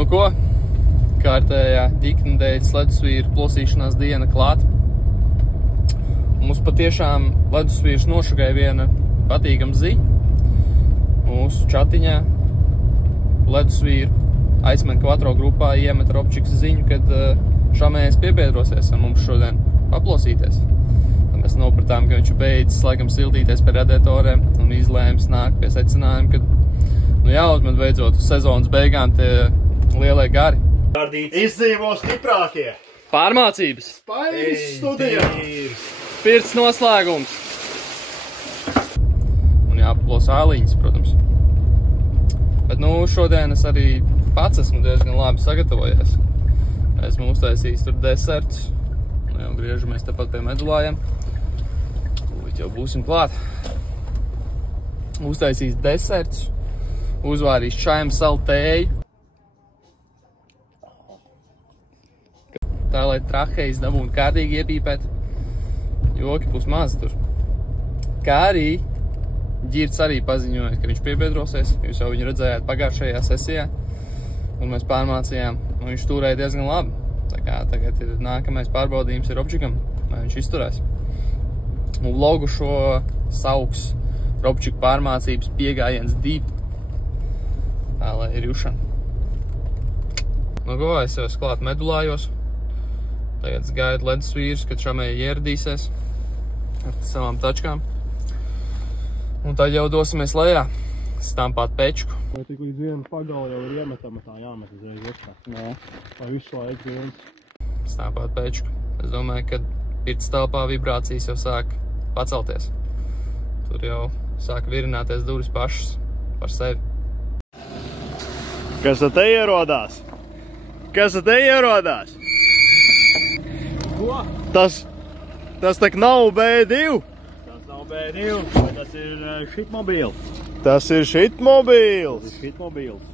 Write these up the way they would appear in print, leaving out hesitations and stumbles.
Nu ko, kārtējā iknedēļas ledusvīru plosīšanās diena klāt. Mums patiešām ledusvīrs nošagāja viena patīkama ziņa. Mūsu čatiņā ledusvīru Iceman Quattro grupā iemet Robčiks ziņu, kad šamējs piebiedrosies ar mums šodien paplosīties. Tad mēs nopratām, ka viņš beidzis laikam sildīties pie radiatoriem un izlēms nāk pie secinājuma, ka nu jāuzmet beidzot uz sezonas beigām tie lielie gari. Izdzīvo stiprākie. Pārmācības. Spainis studijā. Pirts noslēgums. Un jāplos āliņas, protams. Bet nu šodien es arī pats esmu diezgan labi sagatavojies. Esmu uztaisījis tur desertus. Nu jau griežamies tepat pie medulājiem. Tūlīt jau būsim klāt. Uztaisījis desertus. Uzvārījis čajam saltēju. Tā, lai trahejas dabūtu kārtīgi iepīpēt. Joki būs maz tur. Kā arī Ģirts arī paziņoja, ka viņš piebiedrosies. Jūs jau viņu redzējāt pagājušajā sesijā. Un mēs pārmācījām. Un viņš turēja diezgan labi. Tā kā tagad ir nākamais pārbaudījums ir Robčikam, vai viņš izturēs. Un vlogu šo sauks Robčiku pārmācības piegājiens 2. Tā, lai ir jušana. Nu ko, es jau klāt medulājos. Tagad es gaidu ledusvīrus, kad šamēji ieradīsies ar savām tačkām. Un tad jau dosimies lejā, stampāt pečku. Vai tik līdz vienu pagalu jau ir iemetama, tā jāmet uzreiz iekšā? Nē. Vai visu laiku viens? Stampāt pečku. Es domāju, ka pirts telpā vibrācijas jau sāk pacelties. Tur jau sāk virināties durvis pašas par sevi. Kas te ierodās? Kas te ierodās? Ko? Tas tak nav B2? Tas nav B2, tas ir šitmobīls. Tas ir šitmobīls. Tas ir šitmobīls.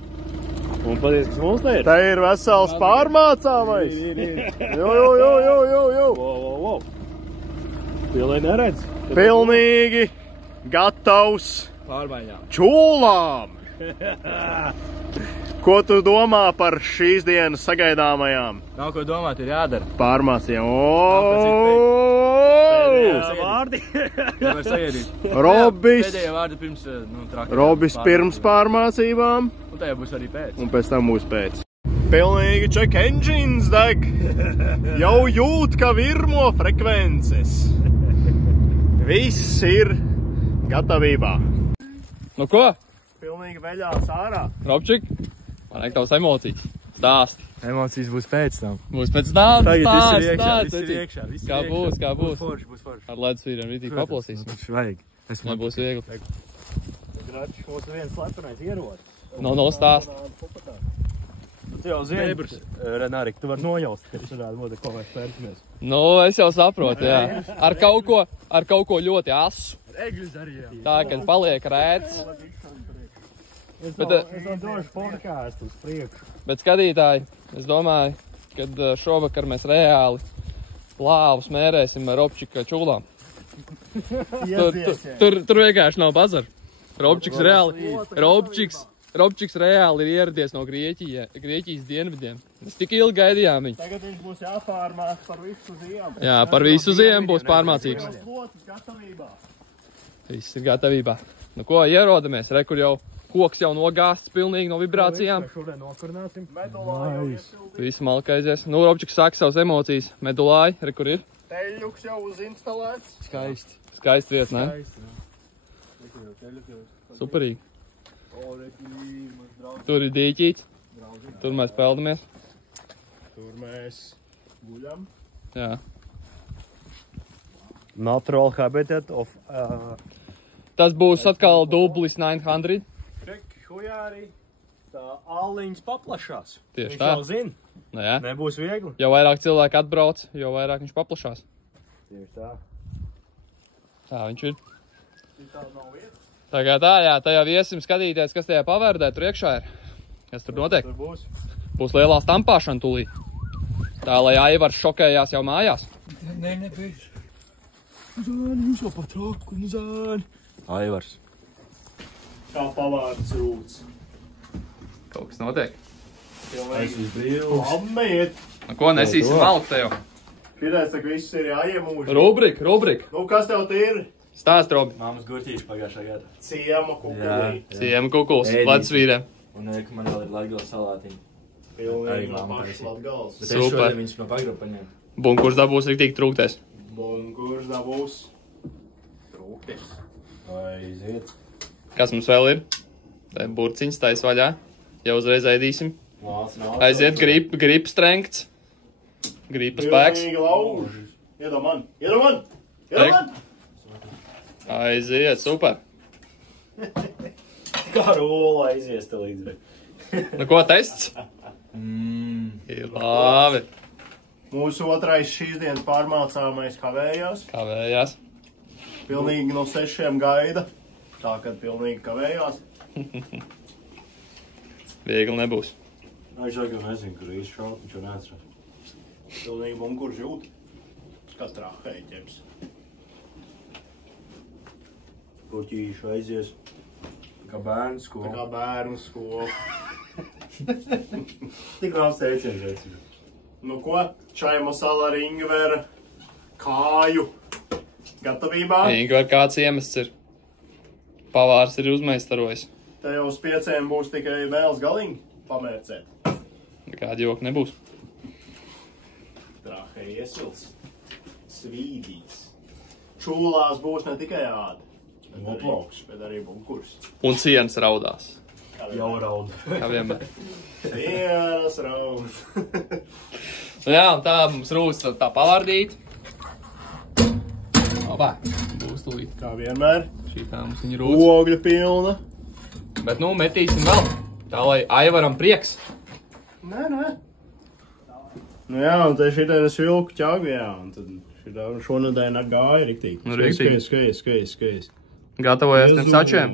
Un patiesi, kas mums te ir? Tā ir vesels pārmācāmais. Jo. Wow. Pilnīgi neredz. Pilnīgi gatavs pārmaiņām. Čūlām. Ko tu domā par šīs dienas sagaidāmajām? Nav ko domāt, ir jādara. Pārmācījām. Vārdi. Nevar sagaidīt. Pēdējie vārdi pirms trakiem. Robis pirms pārmācībām. Un tajā būs arī pēc. Un pēc tam būs pēc. Pilnīgi check engines deg. Jau jūt, ka virmo frekvences. Viss ir gatavībā. Nu ko? Pilnīgi veļās ārā. Robčik, man vajag tavas emocijas. Stāst. Emocijas būs pēc tam. Būs pēc tam. Tagad viss ir iekšā. Kā būs? Būs forši. Ar ledusvīriem ritīgi paplosīsim. Tas vajag. Nebūs viegli. Gračs mums viens slepenais ierodas. No stāst. Tu jau zini, Renārik, tu vari nojaust, ka šādā būt, ko mēs pērsimies. Nu, es jau saprotu, jā. Ar kaut ko ļoti asu. Egļus arī, jā. Tā, kad paliek rēts. Es došu podcastu uz priekšu. Bet skatītāji, es domāju, kad šovakar mēs reāli plāvus mērēsim ar Robčika čūlām. Tur vienkārši nav bazara. Robčiks reāli ir ieradies no Grieķijas dienvidiem. Mēs tik ilgi gaidījām viņu. Tagad viņš būs jāpārmāk par visu ziemu. Jā, par visu ziemu būs pārmācības. Viss ir gatavībā. Nu ko, ierodamies. Re, kur jau koks jau nogāsts pilnīgi no vibrācijām. Šodien nokurināsim. Medulāji. Visu malka aizies. Nu, Robčiks saka savas emocijas. Medulāji. Re, kur ir? Teļuks jau uzinstalēts. Skaisti. Skaisti vieta, ne? Superīgi. Tur ir dīķīts. Tur mēs peldamies. Tur mēs guļam. Jā. Natural habitat of... Tas būs atkal dublis 900. Ček, hujāri. Tā āliņas paplašās. Tieši viņš tā. Jau zina. Nu, jā. Nebūs viegli. Jo vairāk cilvēki atbrauc, jo vairāk viņš paplašās. Tieši tā. Tā viņš ir. Tā nav vieta. Tagad tā, jā, tajā viesim skatīties, kas tajā pavērdē tur iekšā ir. Kas tur notiek? Tur būs. Būs lielā stampāšana tūlī. Tā, lai Aivars šokējās jau mājās. Nē, pēc. Zāni, jūs jau patrauku, zāni. Aivars. Kā pavārds rūts. Kaut kas notiek. Esmu brīvs. Labiet. Nu, ko nesīsim malku te jau? Šitais tak viss ir jāiemūž. Rubrika. Nu, kas tev te ir? Stāst, Robi. Māmas gurķīši pagājušā gadā. Ciema kukulī. Ciema kukuls, Latvijas. Un man vēl ir Latgales salātiņi. Pilnīgi no pašas Latgales. Bet es Super. šodien viņus no pagraba paņēmu. Bunkurs dabūs riktīgi trūkties. Bunkurs dabūs. Trūkties. Aiziet. Kas mums vēl ir? Tā ir burciņas, tais vaļā. Jau uzreiz ēdīsim. Aiziet grip strengts. Gripa spēks. Pilnīgi lauž. Iedod man. Aiziet, super. Kā rola aizies te līdz. Nu, ko tests? Ir labi. Mūsu otrais šīs dienas pārmācāmais kavējās. Kavējās. Pilnīgi no 6 gaida. Tā, kad pilnīgi kavējās. Viegli nebūs. Es jau nezinu, kur īsti šaukt, viņš jau neatcerās. Pilnīgi bunkurs jūt. Katrā heiķems. Gurķīši aizies. Kā bērnu Tā skola. kā bērnu skola. Tik labs teiciens, reicis. Nu ko? Čai masala ar ingvera. Kāju. Gatavībā. Ingvar kāds iemests ir. Pavārs ir uzmeistarojis. Te jau uz 5 būs tikai vēls galīgi pamērcēt. Nekāda joka nebūs. Trahē iesils. Svīdīs. Čūlās būs ne tikai āda. Bet arī bunkurs. Un cienas raudās. Jau raud. Kā vienmēr. Cienas raud. Nu jā, un tā mums rūs tā pavārdīt. Opā, būs tūlīt. Kā vienmēr. Šī tā mums viņa rūs. Ogļu pilna. Bet nu, metīsim vēl. Tā, lai Aivaram prieks. Nē. Nu jā, un te šitai es vilku ķagu, jā. Un tad šitā šonadēļ gāja riktīgi. Nu, riktīgi. Skais. Gatavojies tiem sačiem?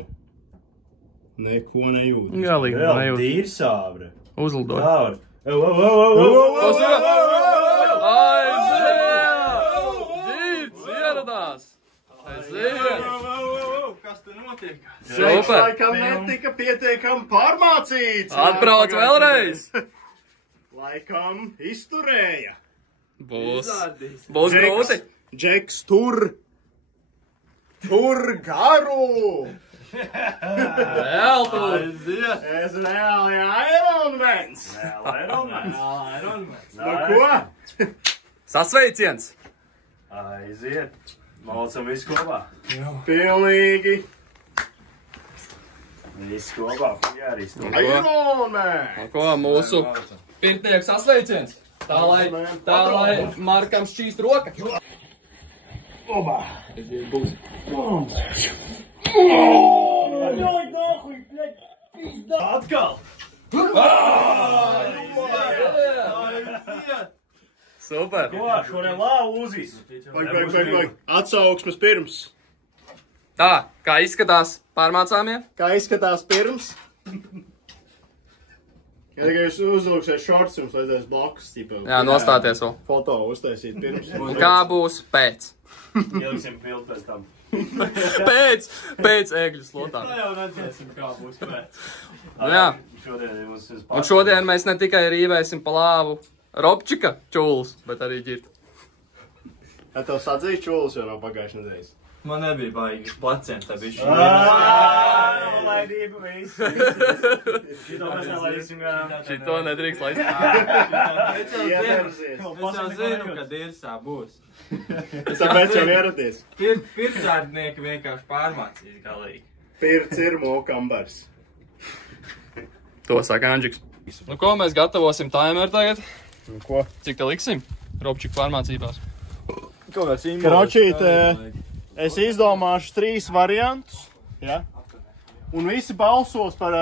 Neko nejūt. Galīgi nejūt. Tīri sābre. Uzlidoja. Tāvar. Kas ir? Aiziet! Dzīvs ieradās! Aiziet! Kas te notiek? Šeit Super! laikam netika pietiekami pārmācīts. Atbrauc vēlreiz! Laikam izturēja. Būs grūti. Džeks tur garu. Vēl tu! Aiziet. Es reāli Ironmans. Nu ko? Sasveiciens! Aiziet. Malcam visu kopā. Pilnīgi Visu kopā. Jā, arī stūr. Ironman. Ko mūsu pirtnieku sasveiciens? Tā lai Markam šķīst roka. Oba. Atkal. Super! Ko? Šodien lāvu uzīs. Vajag. Atsauksmes pirms. Tā, kā izskatās pārmācāmie? Kā izskatās pirms? Ja tikai jūs uzlūksiet šorts, jums vajadzēs blakus, tipa. Jā, nostāties vēl. Foto uztaisīt pirms. Un kā būs pēc? Ieliksim pildu pēc tam. Pēc ēgļu slotām. Tā jau redzēsim, kā būs pēc. Jā. Šodien mums Un šodien mēs ne tikai rīvēsim pa lāvu Robčika čūlus, bet arī ģirt. Ja tev sadzīs čūlis jau nav pagājuši nedēļas. Man nebija baigi placenta, bišķi. Laidība viss. Šito mēs nelaidīsim, jā. Šito nedrīkst laist. Es jau zinu, ka dirsā būs. Tāpēc jau ieradies. Pircārdnieki vienkārši pārmācīs galīgi. Pirts ir mokambars. To saka Andžiks. Nu ko, mēs gatavosim timeru tagad? Ko? Cik te liksim? Robčika pārmācībās. Kročīt, es izdomāšu 3 variantus, ja? Un visi balsos par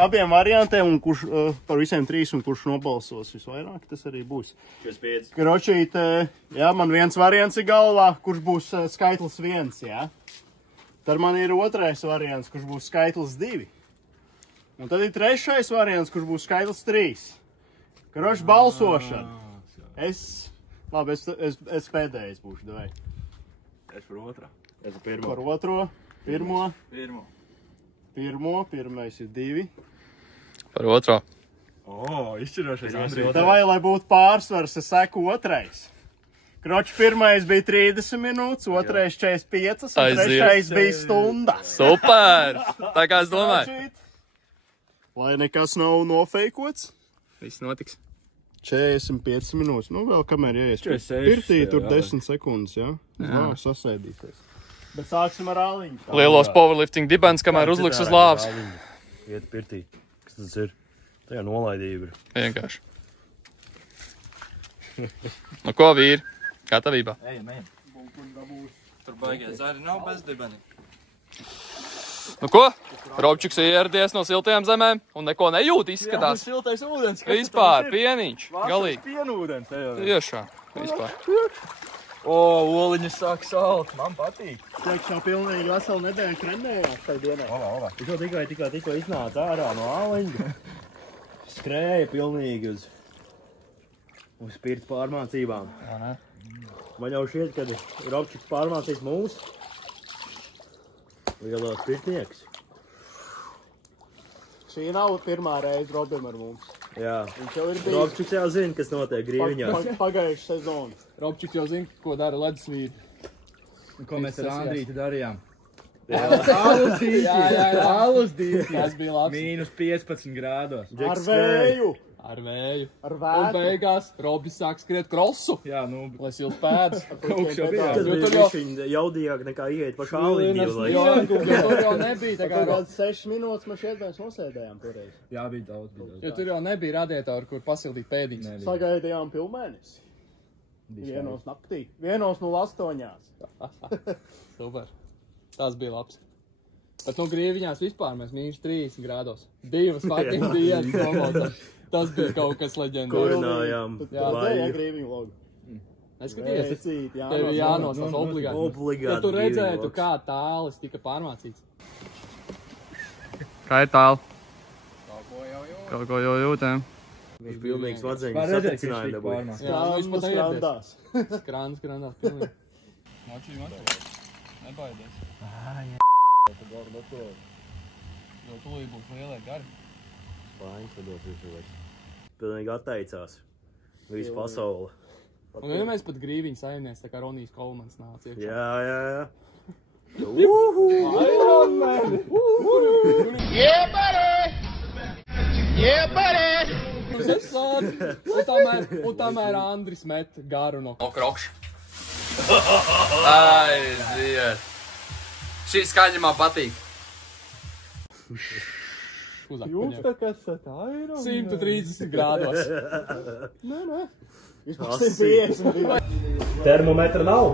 abiem variantiem, un kurš par visiem 3, un kurš nobalsos visvairāk, tas arī būs. 45. Kročīt, jā, man viens variants ir galvā, kurš būs skaitlis 1, jā? Tad man ir otrais variants, kurš būs skaitlis 2. Un tad ir trešais variants, kurš būs skaitlis 3. Kroč balsošana. Labi, es pēdējais būšu, davai. Es par otrā. Es par otro, pirmais ir 2. Par otro. Izšķirošais Davai, lai būtu pārsvars, es seku otrais. Kročs pirmais bija 30 minūtes, otrais 45 un trešais bija stunda. Super! Tā kā es domāju. Lai nekas nav nofeikots. Viss notiks. 45 minūtes. Nu, vēl kamēr jāies. 46, Pirtī tur jā, 10 sekundes, jā? Jā, sasēdīties. Bet sāksim ar āliņu. Lielos powerlifting dibens, kamēr uzliks uz lāvas. Iet pirtī. Kas tas ir? Tā jau nolaidība ir. Vienkārši. Nu ko, vīri? Gatavībā? Ejam. Tur baigies zari nav bez dibeni. Nu ko? Robčiks ir ieradies no siltajām zemēm un neko nejūt, izskatās. Jā, siltais ūdens. Vispār, pieniņš. Galīgi. Pienūdens. Tiešām. Vispār. Oliņi sāk salt, man patīk. Tiek jau pilnīgi veselu nedēļu trenējās tai dienā. Tikko iznāca ārā no āliņa. Skrēja pilnīgi uz pirts pārmācībām. Man jau šķiet, kad Robčiks pārmācīs mūs. Lielos pirtnieks. Šī nav pirmā reize Robim ar mums. Jā. Viņš jau ir bijis Robčiks jau zina, kas notiek Grīviņās. pagājuši sezonu. Robčiks jau zina, ko dara ledusvīdi. Ko mēs ar Andrīti darījām? Alus dīķi. Tas bija labs. Mīnus 15 grādos. Ar vēju. Ar vēju. Ar Un vēju. beigās Robis sāk skriet krosu, Jā, nu, lai silts pēdas. kaut kas jau bija. Tas Jo tur bija jau- višķiņ jaudīgāk nekā ieiet pašā āliņā. Jo tur jau nebija tā kā Kāds 6 minūtes mēs šeit mēs nosēdējām toreiz. Jā, bija daudz. Jo tur jau nebija radiatori, kur pasildīt pēdiņas. Sagaidījām pilnmēnesi. Vienos naktī. 1:08. Super. Tas bija labs. Bet no Grieviņās vispār mēs mīnus 30 grādos. 2 fucking dienas nomocam. Tas bija kaut kas leģendārs. Kurinājām. Jā, Redzēja Grīviņu logu. Neskaties, Vēcīt, jā. tev ir jānoslas obligāti. Obligāti Ja tu redzēji, tu Grīviņu kā tālis tika pārmācīts. Kā ir tāli? Kaut ko jau jūtām. Viņš pilnīgs vadzeņš Var redzēt, ka satricināja viņš dabūja. pārmācīja. Jā, viņš pat Skrandās. Skrāns, pilnīgi. Močī. Nebaidies. Jo tūlīt būs lielie gari. Spāņas vados visu. Pilnīgi atteicās. Visu pasauli. Un ja mēs pat Grīviņu saimniec, tā kā Ronijs Kolmans nāca iekšā. Jā. Un tomēr Andris met garu no krokša. Aiziet! Šī skaņa man patīk. Jūs tā kā esat Iron. 130 grādos. Vispār 150. Termometra nav.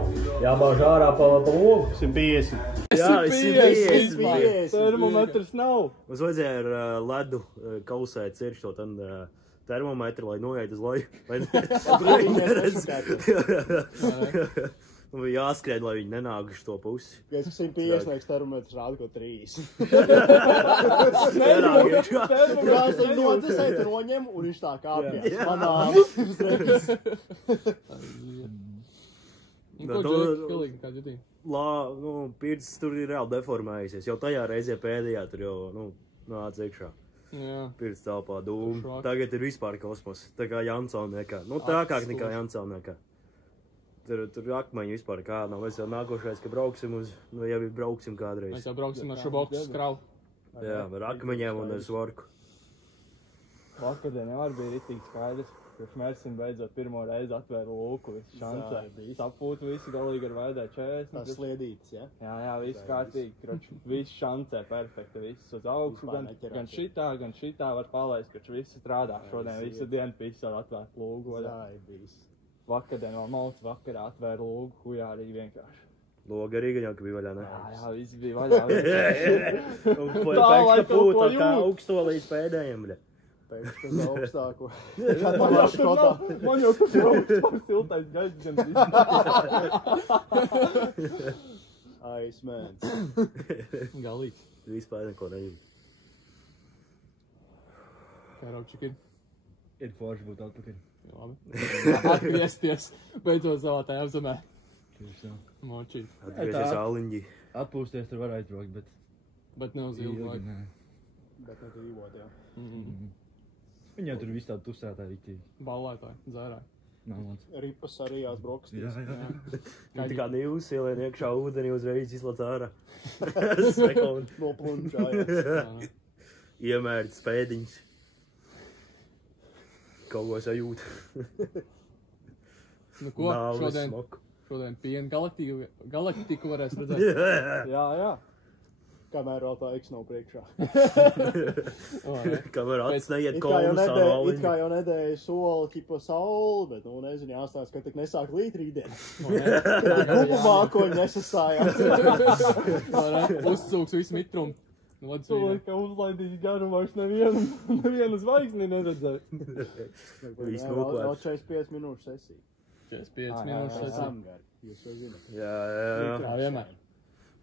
Jābāž ārā pa logu. 150. Jā, 150. Termometrs nav. Mums vajadzēja ar ledu kausēt cirkšot un termometru, lai noiet uz leju. Lai neredz. Un bija jāskrien, lai viņi nenāk uz to pusi. Ja es 150 liekas termometrs rāda ko 30. Nenāk iekšā. Jā, es tev nocesēju, tu noņem un viņš tā kāpjas. Manā uzreiz. Ko džeki, pilīgi kā džetī? Pirts tur ir reāli deformējusies. Jau tajā reizē pēdējā tur jau, nāca iekšā. Jā. Pirts telpā dūmu. Šok. Tagad ir vispār kosmos. Tā kā Jansonekā. Tākāk nekā Jansonekā. Tur akmeņi vispār kā nav. Mēs jau nākošais, ka brauksim uz, jau brauksim kādreiz. Mēs jau brauksim ar šo boku skravu. Jā, ar akmeņiem un ar svarku. Vakardien jau arī bija ritīgi skaidrs, ka Šmersim beidzot pirmo reizi atvēra lūku, visu šancē. Sapūtu visu galīgi ar vaidē 40. Tas sliedīts, ja? Jā, viss kārtīgi, kroč, viss šancē, perfekti, viss uz augstu, gan šitā var palaist, kroč, viss strādā. Šodien visu dienu pisā atvērt lūgu. Vakardien vēl malts vakarā atvēra lūgu, hujārīgi vienkārši. Loga arī gan jau, ka bija vaļā, ne? Jā, viss bija vaļā. Pēkšņi pūta kā augsto līdz pēdējiem, bļa. Pēkšņi uz augstāko. Man jau tas ir augsts par siltais gaļas gan Aizmēns. Galīgs. Vispār neko nejūt. Kā Robčik ir? Ir forši būt atpakaļ. Labi. Atgriezties beidzot savā tēvzemē. Močīt. Atgriezies āliņģi. Atpūsties tur var aizbraukt, Bet ne uz ilgu laiku. nē. Bet ne dzīvot, jā. Viņa tur viss tāda tusētā riktīgi. Ballētāji, dzērāji. Ripas arī jās brokastīs. Tā kā nīvs ielien iekšā ūdeni uzreiz izlec ārā. Noplunčā, Iemērķis pēdiņas. Kaut ko sajūt. Nu ko, šodien piena galaktiku varēs redzēt. Jā. Kamēr vēl tā X nav priekšā. Kamēr acis neiet It kolonus kā jau nedēļa soli ķipa sauli, bet, nu, nezinu, jāstāst, ka tik nesāk līt rītdien. Kupu mākoņi nesasājās. Uzcūks visu mitrumu. Cilvēki, ka uzlaidīs garu vairs nevienu zvaigzni neredzēja. Viss noklēts. Vēl 45 minūšu sesija. 45 minūtes sesija. Jūs to zināt. Jā. Jā, vienmēr.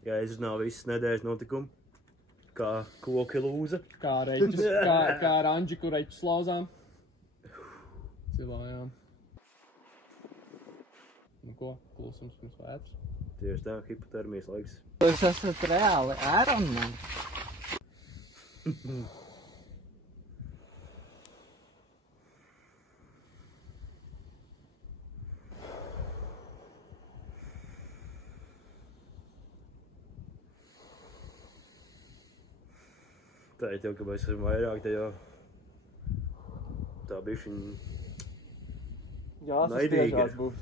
Jā, izrunā visas nedēļas notikumu. Kā koki lūza. Kā reķus, kā ar Anģiku reķus lauzām. Cilājām. Nu ko, klusums pirms vētras. Tieši tā, hipotermijas laiks. Jūs esat reāli Ironman. Tā ir tev, ka mēs esam vairāk tajā. Tā bišķiņ Jāsaspiežās būt.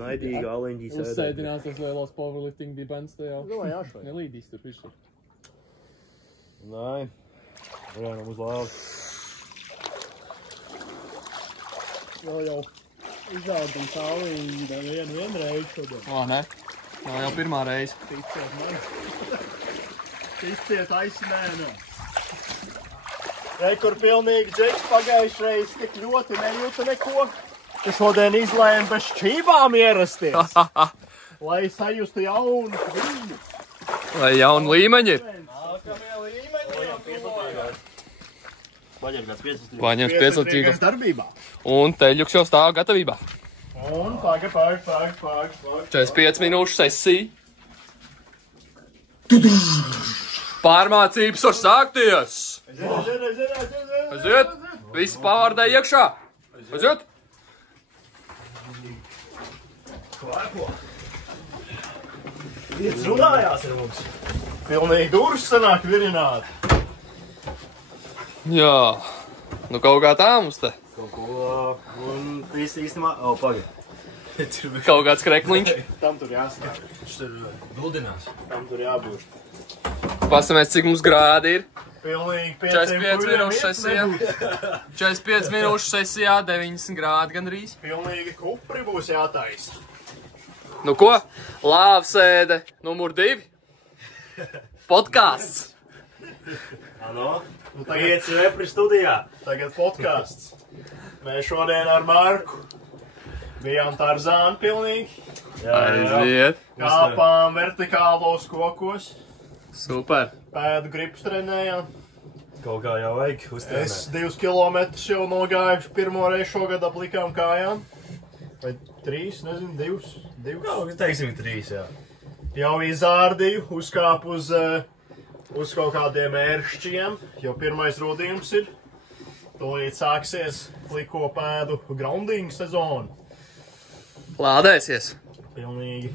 naidīga aleņģī sēdē. Uzsēdinās tas lielos powerlifting dibens te jau. Jāšai. Nelīdīs tur visu. Nē, varējām uz lāvu. Jau izdādīja saulī vienreiz šodien. O, ne? Nav jau pirmā reize. Izciet aicinēnu. Kur pilnīgi džeks pagājušreiz tik ļoti nejūta neko. Tu šodien izlēmi bez šķībām ierasties. Lai sajustu jaunu viņu. Lai jaunu līmeņi ir. Nākamie līmeņi. Paņem kāds 15. Paņems piesacīgu. Darbībā. Un teļuks jau stāv gatavībā. Un paga. 45 minūšu sesija. Pārmācības var sākties! Aiziet! Visi pavārdē iekšā! Aiziet! Lietas runājās ar mums. Pilnīgi durvis sanāk virināt. Jā, nu kaut kā tā mums te. Kaut ko, un viss īstumā, paga. Kaut kāds krekliņš. Tam tur jāstāv. Viņš tur duldinās. Tam tur jābūt. Pasamēs, cik mums grādi ir. Pilnīgi 45 minūšu sesijā. 45 minūšu sesijā, 90 grādi gandrīz. Pilnīgi kupri būs jātaisa. Nu ko? Lāvsēde numur 2. Podcasts. Ano? Nu, tagad 5 repri studijā. podcasts. Mēs šodien ar Marku bijām Tarzāni pilnīgi. Aiziet. Kāpām vertikālos kokos. Super. Pēdu gribus trenējām. Kaut kā jau vajag uztrenēt. Es 2 kilometrus jau nogājuši pirmo reizi šogad aplikām kājām. Vai 3, nezinu, 2. Kaut, teiksim, 3, jā. Jau izārdīju, uzkāpu uz kaut kādiem ēršķiem, jo pirmais rudījums ir. Tūlīt sāksies pliko pēdu grounding sezonu. Lādēsies. Pilnīgi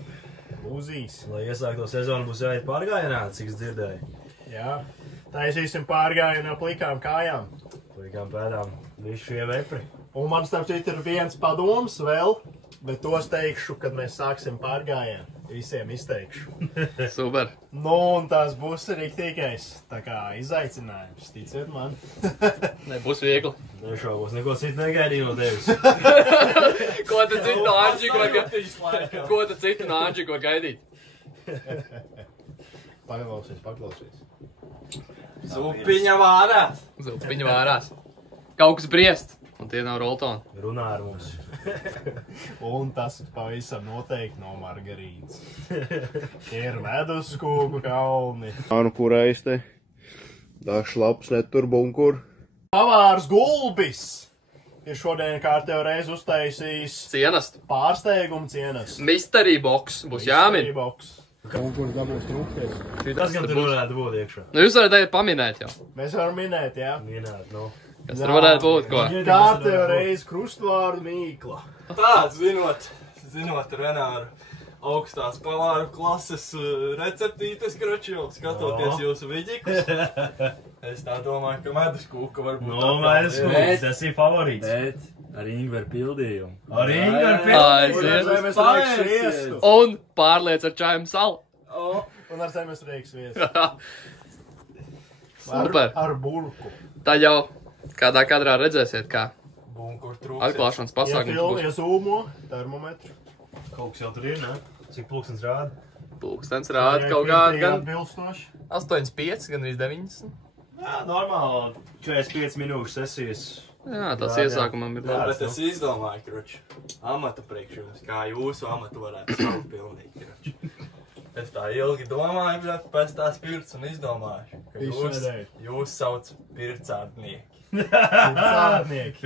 uzīs. Lai iesākto sezonu būs jāiet pārgājienā, cik es dzirdēju. Jā, taisīsim pārgājienu plikām kājām. Plikām pēdām visi šie vepri. Un man starp citu ir viens padoms vēl, bet tos teikšu, kad mēs sāksim pārgājienu. Visiem izteikšu. Super. Nu, un tās būs riktīgais. Tā kā izaicinājums, ticiet man. Nebūs viegli. Nešaubos, neko citu negaidīju no tevis. Ko tad citu no Anģiku var gaidīt? Paklausies. Zupiņa vārās. Zupiņa vārās. Kaut kas briest, un tie nav roltoni. Runā ar mums. Un tas pavisam noteikti no margarīnas. Ir veduskūku kalni. Ānu kurais te. Dažs labs netur bunkur. Pavārs Gulbis ir šodien kārtējo reizi uztaisījis Cienast. pārsteigumu cienas. Mystery box būs jāmin. Bunkur dabūs trūkties. Tas gan tur varētu būt iekšā. Nu jūs varat tagad paminēt jau. Mēs varam minēt, jā. Minēt, nu. Kas tur varētu būt, ko? Tā tev reiz krustvārdu mīkla. Tāds, zinot Renāru augstās pavāru klases receptītes, kroču, skatoties jūsu viģikus. Es tā domāju, ka medus kūka varbūt tā. No, medus kūka, tas ir favorīts. Bet ar Ingveru pildījumu. Ar Ingveru pildījumu. Un pārliec ar čājiem salu. Un ar zemes reiks viesu. Super. Ar burku. Tā jau kādā kadrā redzēsiet, kā Bunkur trūksies. atklāšanas pasākums būs. Ja zūmo, termometru. Kaut kas jau tur ir, ne? Cik pulkstens rāda? Pulkstens rāda kaut kādu gan atbilstoši. 8,5, gan arī 90. Jā, normāli 45 minūšu sesijas. Jā, tas iesākumam ir Jā, labi. bet es izdomāju, kroču, amata priekš jums, kā jūsu amatu varētu saukt pilnīgi, kroču. Es tā ilgi domāju, bet pēc tās pirts un izdomāju, ka jūs sauc pircārdnieki. Pircārdnieki.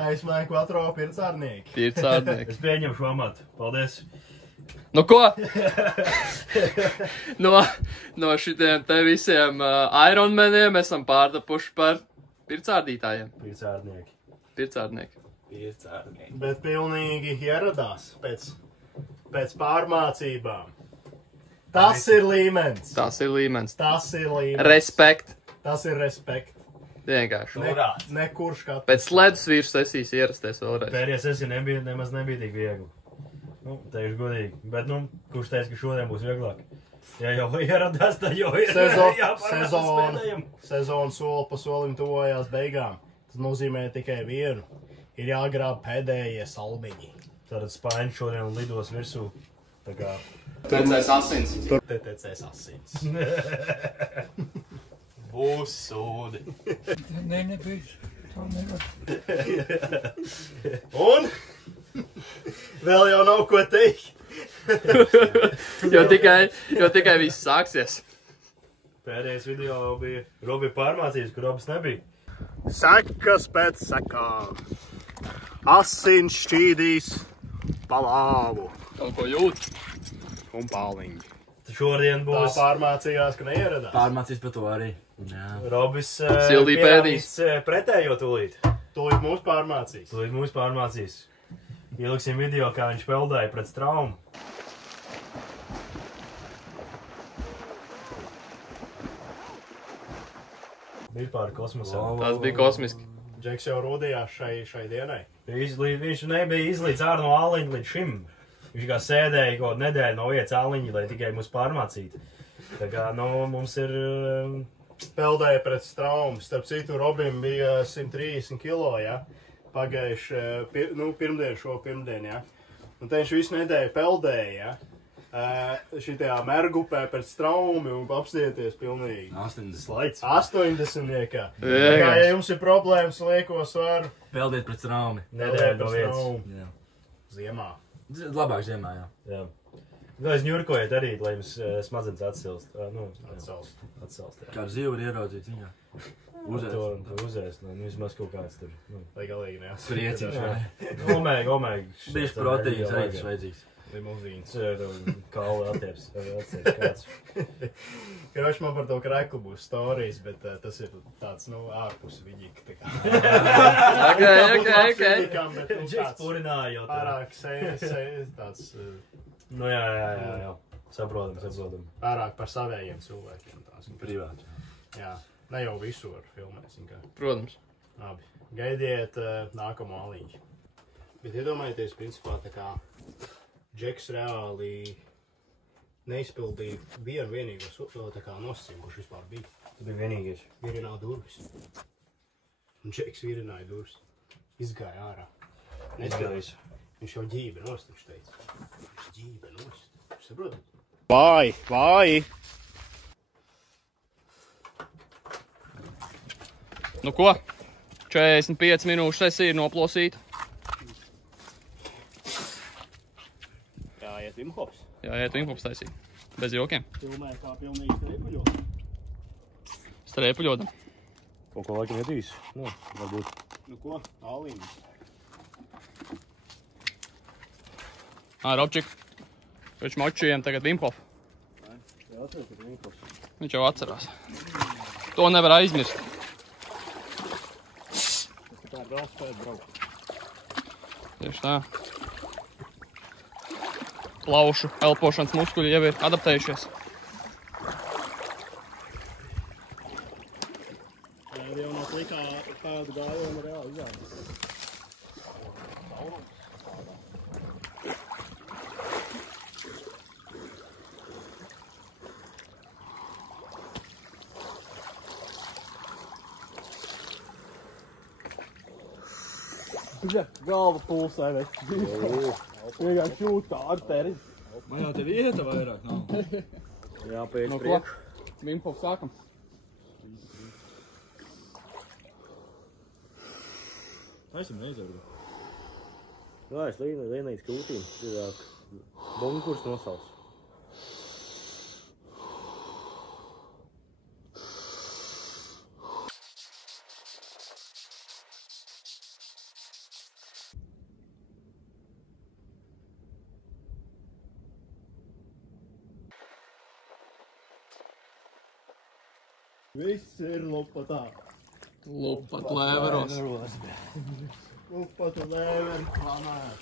Aizmēju kvatro pircārdnieki. Pircārdnieki. Es pieņemu šo amatu. Paldies. Nu ko? No šitiem te visiem Ironmaniem esam pārtapuši par pircārdītājiem. Pircārdnieki. Pircārdnieki. Bet pilnīgi ieradās pēc pārmācībām. Tas ir līmenis. Tas ir līmenis. Tas ir līmenis. Respekt. Tas ir respekt. Vienkārši. Nekurš katrs. Pēc sledus vīru sesijas ierasties vēlreiz. Pēdējā sesija nemaz nebija tik viegli. Nu, teikšu godīgi. Bet, nu, kurš teica, ka šodien būs vieglāk? Ja jau ieradās, tad jau ir Sezona soli pa solim tuvojās beigām. Tas nozīmē tikai vienu. Ir jāgrāb pēdējie salmiņi. Tātad Spaiņš šodien lidos virsū. Tā kā... Tecēs asins. Tecēs asins. Būs sūdi. Nebūs. Tā nevar. Un? Vēl jau nav ko teikt. jo tikai viss sāksies. Pēdējais video bija Robija pārmācības, kur Robis nebija. Sekas pēc sekām. Asins šķīdīs palāvu. Kaut ko jūt. Un pāliņi. Šodien Tā būs pārmācījās, ka neieradās. Pārmācīs par to arī. Jā. Robis Silvija pēdīs. pretējo tūlīt. Tūlīt mūs pārmācīs. Tūlīt mūs pārmācīs. Ieliksim video, kā viņš peldēja pret traumu. Bija pāri kosmosā. Tas bija kosmiski. Džeks jau rūdījās šai dienai. Viņš nebija izlīdz ārā no āliņa līdz šim. Viņš kā sēdēja kaut nedēļu no vietas āliņa, lai tikai mūs pārmācītu. Tā kā, nu, mums ir... Peldēja pret traumu. Starp citu, Robim bija 130 kilo, ja? Pagājuši, pirmdien, šo pirmdien, ja? Un te viņš visu nedēļu peldēja, ja? Šitajā mergupē pēc traumi un apstieties pilnīgi. 80 slaids. 80 niekā. Ja jums ir problēmas lieko svaru, Peldiet pret traumi. Nedēļu no vietas. Jā. Ziemā. Labāk ziemā, jā. Jā. Jūs ņurkojiet arī, lai jums smadzenes atsilst. Atsalst, jā. Kā zivu ir ieraudzīt viņā. Uzēst, vismaz kaut kāds tur. Lai galīgi neatsilst. Priecīgs, jā. Omega. Bišķi proteīns reiķis vajadzīgs. Limuzīns. Kaula attieps kāds. Kroč man par to kreklu būs storijas, bet tas ir tāds, ārpus viģika. Ok. Džeks purināja jau tā. Pārāk tāds... Nu jā. Saprotam. Pārāk par savējiem cilvēkiem. Privāti. Jā, ne jau visu var filmēt. Protams. Labi, gaidiet nākamo aliņu. Bet iedomājieties, principā, tā kā Džeks reāli neizpildīja vienu vienīgo nosacījumu, kurš vispār bija. Tu biji vienīgais. Virināja durvis. Un Džeks virināja durvis. Izgāja ārā. Izgājis. Viņš jau ģībe nost, viņš teica. Ģībe nost. Saprotat? Vai! Nu ko? 45 minūšu sesija ir noplosīta. Jāiet Vimhops. Jāiet Vimhops taisīt. Bez jokiem. Filmē kā pilnīgi strēpuļot. Strēpuļotam. Kaut ko laikam iedīs. Nu, varbūt. Nu ko? Aliņas. Robčik. Pēc močujiem tagad Vimhops. Jā, tagad Vimhops. Viņš jau atcerās. To nevar aizmirst. Tā ir vēl spēt braukt. Tieši tā. Plaušu elpošanas muskuļi jau ir adaptējušies. Jau no klikā pēdu gājienu reāli izjāda. Galva pulsē, bet vienkārši jūt tā arteri. Man jau te vieta vairāk nav. Jā, pēc No ko? priekšu. Vimpof sākam. Esam neizardu. Jā, es līnītas krūtīm. Bunkurs nosauc. Viss ir lupatā. Lupat lēveros. Lupatu lēveri planēt.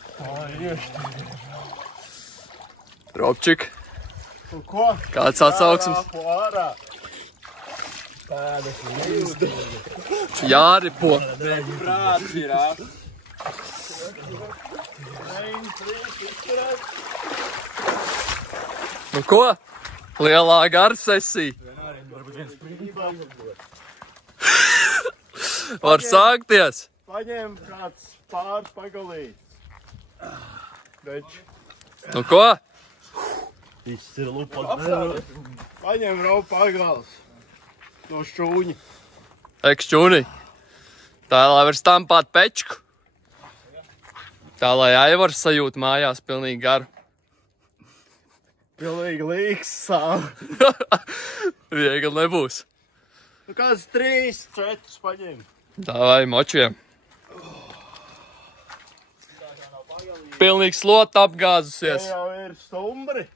Robčik, Un ko? kāds atsauksmes? Ārā. Pēdas līdzi. Jāripo. Prāts ir āk. Nu ko? Lielā gara sesija. Var sākties. Paņem kāds pāris pagalīts. Več. Nu ko? Viss ir lupats. Paņem raup pagals. No šķūņa. Ekšķūni. Tā lai var stampāt pečku. Tā lai Aivars sajūt mājās pilnīgi garu. Pilnīgi līgs sāv. Viegli nebūs. Nu kāds 3, 4 paņem. Tā vai močiem. Pilnīgi slota Te apgāzusies. jau ir stumbri.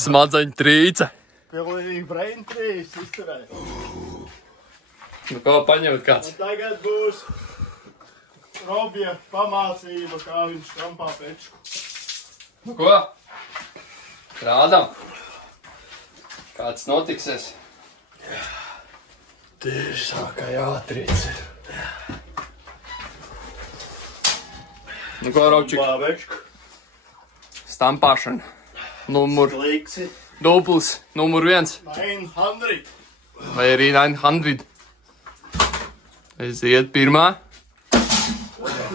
Smadzeņu trīce. Pilnīgi braintrīs izturēt. Nu ko paņemt kāds? Un tagad būs Robja pamācība, kā viņš stampā pečku. Nu ko? Rādam. Kāds notiksies? Tieši tā kā jātriec. Nu ko, Robčik? Pečku. Stampāšana. Numur Liksi. dubls, numur 1. 900. Vai arī 900. Aiziet pirmā.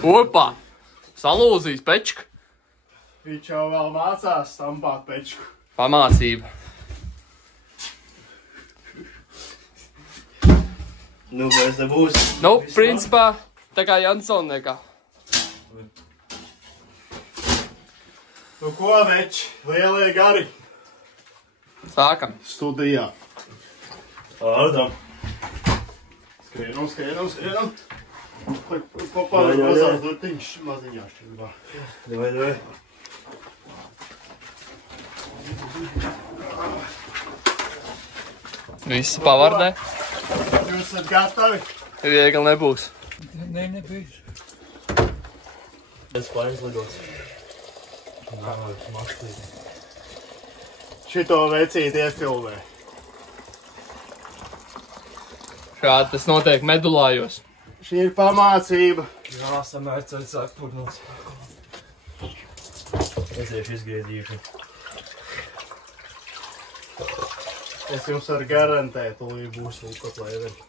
Opā! Salūzīs pečka. Viņš jau vēl mācās stampāt pečku. Pamācība. Nu, mēs nebūs. Nu, principā, tā kā Jansona nekā. Nu ko, veči? Lielie gari. Sākam. Studijā. Ādam. Skrienam, skrienam, skrienam. Papādu Jā, jā, jā. mazās dutiņš maziņā šķirbā. Davai. Visi pavardē. Jūs esat gatavi? Viegli nebūs. Nē, nebūs. Es plainas lidots. Šito vecīti iefilmē. Šādi tas notiek medulājos. Šī ir pamācība. Jā, samērcoļ sāk pagals. Es iešu izgriezīšu. Es jums varu garantēt, lai būs lupat lēveri.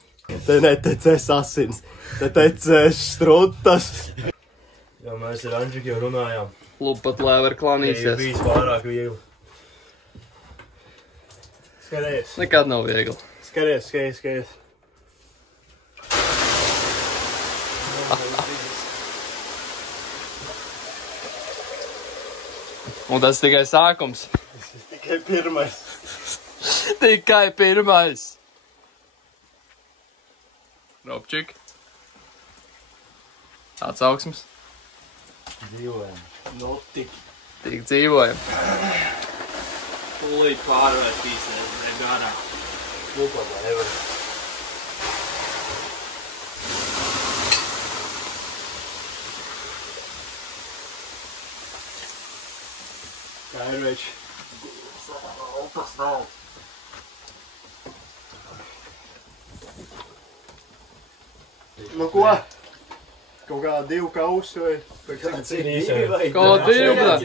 Te netecēs asins, te tecēs strutas. Jā, mēs ar Andžiku jau runājām. Lupat lēver Te ir klanīsies. bijis pārāk viegli. Skaties, Nekad nav viegli. skaties. Un tas tikai sākums. Tikai pirmais. Tikai pirmais. Robčik. Atsauksmes. Dzīvojam. Nu, tik. Tik dzīvojam. Tūlīt pārvērtīsies garā. Lupatā nevar. Kā ir veči? Opas nav. Nu ko? Kaut kā 2 kausi vai? Kaut 2, brat.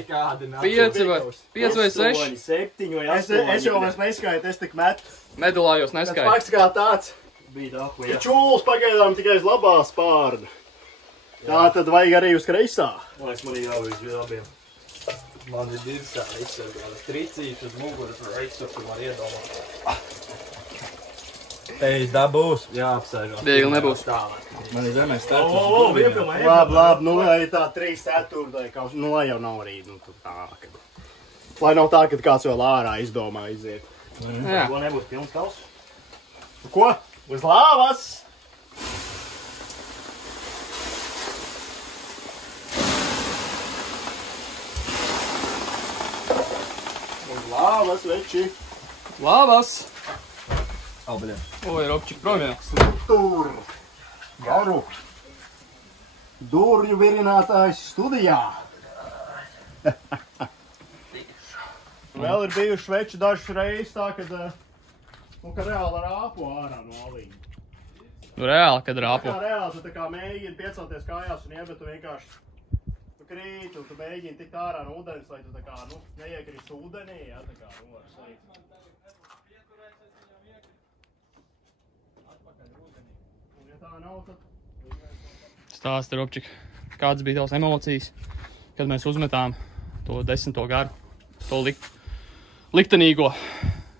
5 vai 6. 7 vai 8. Es jau vairs neskaitu, es tik metu. Medulājos Tas neskaitu. fakts kā tāds. Bija tā, Ja čūls pagaidām tikai uz labā spārna. Tā tad vajag arī uz kreisā. Man liekas, man ir jābūt uz abiem. Man ir divas tā izsargātas. Tricīši uz muguras var aizsargu, var iedomāt. Teiz dabūs. Jāapsēžās. Viegli nebūs. Man ir zemē Labi, nu lai tā 3/4 kaut, nu lai jau nav arī, nu tā, kad. Lai nav tā, kad kāds vēl ārā izdomā iziet. Jā. To nebūs pilns kaus. Ko? Uz lāvas! Uz lāvas, veči! Labas! Albaļā. Oi, Robčik, projām. Tur! Garu! Durņu virinātājs studijā! Vēl ir bijuši veči dažas reizes tā, kad, nu, ka reāli rāpo ārā no aliņa. Nu, reāli, kad Tā rāpo. kā reāli, tu tā kā mēģini piecelties kājās un iebet, tu vienkārši tu krīt un tu mēģini tikt ārā no ūdens, lai tu tā kā, nu, neiekrīst ūdenī, jā, tā kā, nu, var slīgt. Atpakaļ ūdenī. Un ja tā nav, tad... Stāsti, Robčik, kādas bija tavas emocijas, kad mēs uzmetām to 10. garu, to liktenīgo,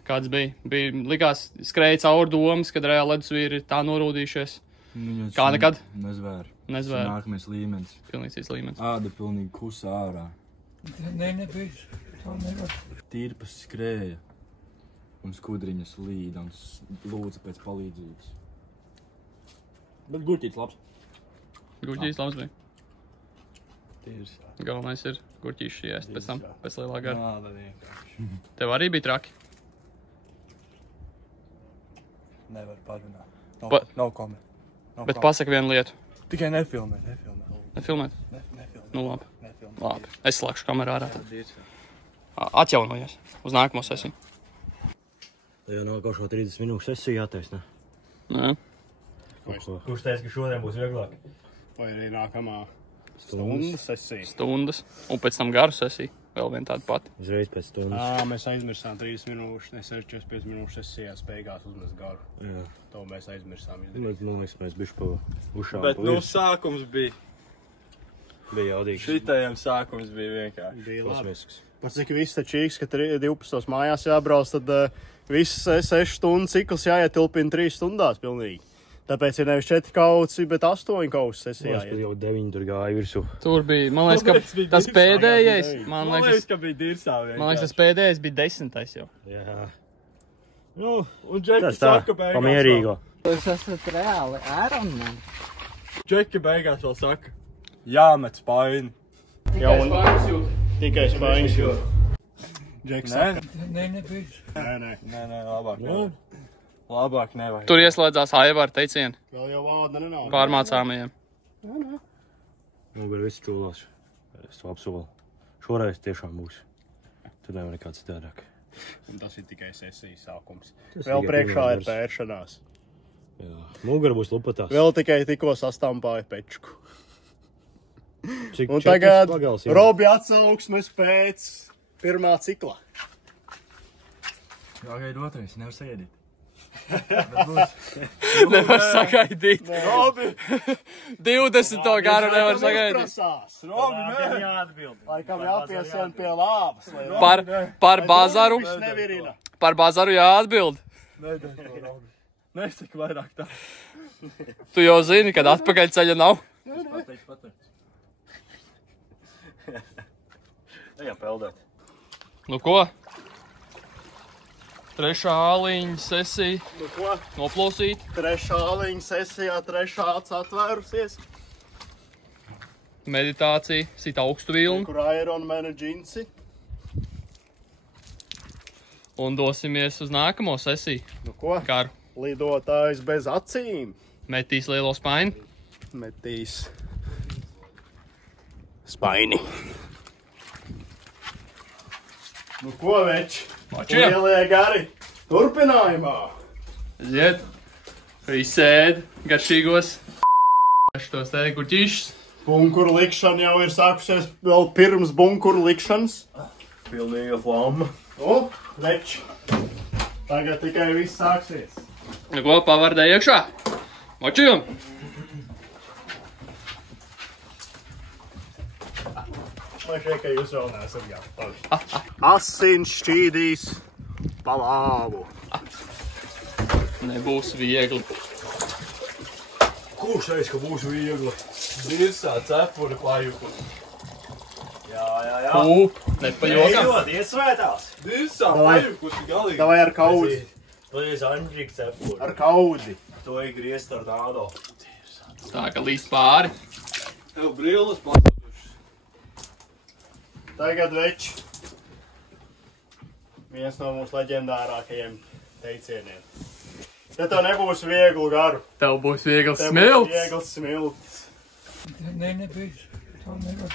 kāds bija. Likās skrēja cauri domas, kad reāli ledusvīri ir tā norūdījušies. Kā nekad? Nezvēr. Nezvēr. Nākamais līmenis. Pilnīgi cits līmenis. Āda pilnīgi kusa ārā. Nebeiz. Tā nevar. Tirpas skrēja. Un skudriņas līda un lūdza pēc palīdzības. Bet gurķīts labs. Gurķīs labs bija. Tīrs. Galvenais ir gurķīši iest pēc tam, pēc lielā gara. Nāda vienkārši. Tev arī bija traki? Nevar parunāt. Pa- Comment. Bet pasaka vienu lietu. Tikai nefilmē. Nefilmēt? Nefilmē. Nu labi. Nefilmē. Labi. Es slēgšu kameru ārā. Atjaunojies uz nākamo sesiju. Jā, nākošo 30 minūšu sesiju jātais, ne? Nē. Kurš teica, ka šodien būs vieglāk? Vai arī nākamā stundas sesija. Stundas. Un pēc tam garu sesiju. Vēl viena tāda pati. Uzreiz pēc stundas. Mēs aizmirsām 30 minūšu, ne 45 minūšu sesijās beigās uzmest garu. Jā. To mēs aizmirsām izdarīt. Man liekas, mēs bišķi pa ušām. Bet, nu, sākums bija. Bija jaudīgs. Šitajam sākums bija vienkārši. Bija labi. Kosmisks. Par cik viss te čīks, ka 12 mājās jābrauc, tad viss 6 stundu cikls jāietilpina 3 stundās pilnīgi. Tāpēc ir nevis 4 kausi, bet 8 kausi sesijā. Tur jau 9 tur gāja virsū. Tur bija, man liekas, Tāpēc ka bija tas divi pēdējais, sākās, man Man liekas, liekas, ka bija dirsā vienkārši. man liekas, tas pēdējais bija 10. jau. Jā. Nu, Un Džeki tas tā, saka beigās. pamierīgo. Jūs esat reāli Ironman. Džeki beigās vēl saka. Jāmet spaini. Tikai spaiņas jūt. Džeks Nē, saka. Nebeiz. Nē. labāk. Labāk nevajag. Tur ieslēdzās Aivar teicieni Vēl jau vārda nenāk. pārmācāmajiem. Nu, bet visi čūlās. Es to apsolu. Šoreiz tiešām būs. Tur nevar nekā citādāk. Un tas ir tikai sesijas sākums. Tas Vēl tikai priekšā ir pirmais pēršanās. Jā. Mugara būs lupatās. Vēl tikai tikko sastampāja pečku. Cik Un 4 tagad pagals jau? Robi atsauksmes pēc pirmā cikla. Jāgaida otrais, nevar sagaidīt. Nevar sagaidīt. Robi! 20. garu nevar sagaidīt. Prasās. Robi, nē! Jāatbild. Laikam jāpiesien pie lāvas. Par bazaru, Viņš nevirina. par bazaru jāatbild. Nedara to, Robi. Nesaka vairāk tā. Tu jau zini, kad atpakaļ ceļa nav. Pateiks. Ejam peldēt. Nu ko? Trešā āliņa sesija Nu ko? noplosīt. Trešā aliņa sesijā, trešā acs atvērusies. Meditācija, sit augstu vilni. Kur Ironman džinsi. Un dosimies uz nākamo sesiju. Nu ko? Karu. Lidotājs bez acīm. Metīs lielo spaini. Metīs spaini. Nu ko, veči? Mačiem. Lielie gari. Turpinājumā. Ziet. Visi ēd garšīgos. Šitos te kuķišus. Bunkuru likšana jau ir sākusies vēl pirms bunkuru likšanas. Pilnīga flamma. Nu, veči. Tagad tikai viss sāksies. Nu ko, pavardē iekšā. Mačiem. Man šeit, ka jūs vēl neesat gatavi. Asins šķīdīs pa lāvu. Nebūs viegli. Kurš teica, ka būs viegli? Dirsā cepuri klajuku. Jā. Nepajokam. Ejot, iesvētās. Dirsā klajukus galīgi. Davai ar kaudzi. Tu esi Andrika cepuri. Ar kaudzi. To ir griezt ar tādu. Tā, ka līdz pāri. Tev brilles pazudušas. Tagad, veči, viens no mūsu leģendārākajiem teicieniem. Ja tev nebūs vieglu garu, Tev būs viegls tev būs smilts. viegls smilts. Nē, nebeidzot. Tā nevar.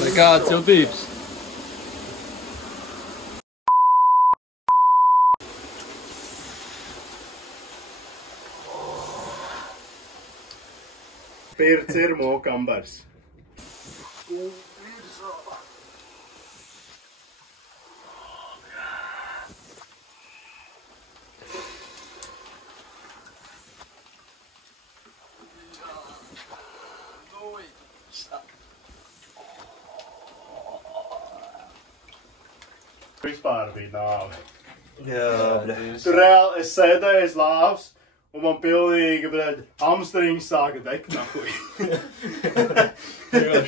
Vai kāds jutības? Pirts ir mokambars. Vispār bija nāve. Jā. Tur reāli es sēdēju aiz lāvas, un man pilnīgi, hamstriņi sāka degt nahuj.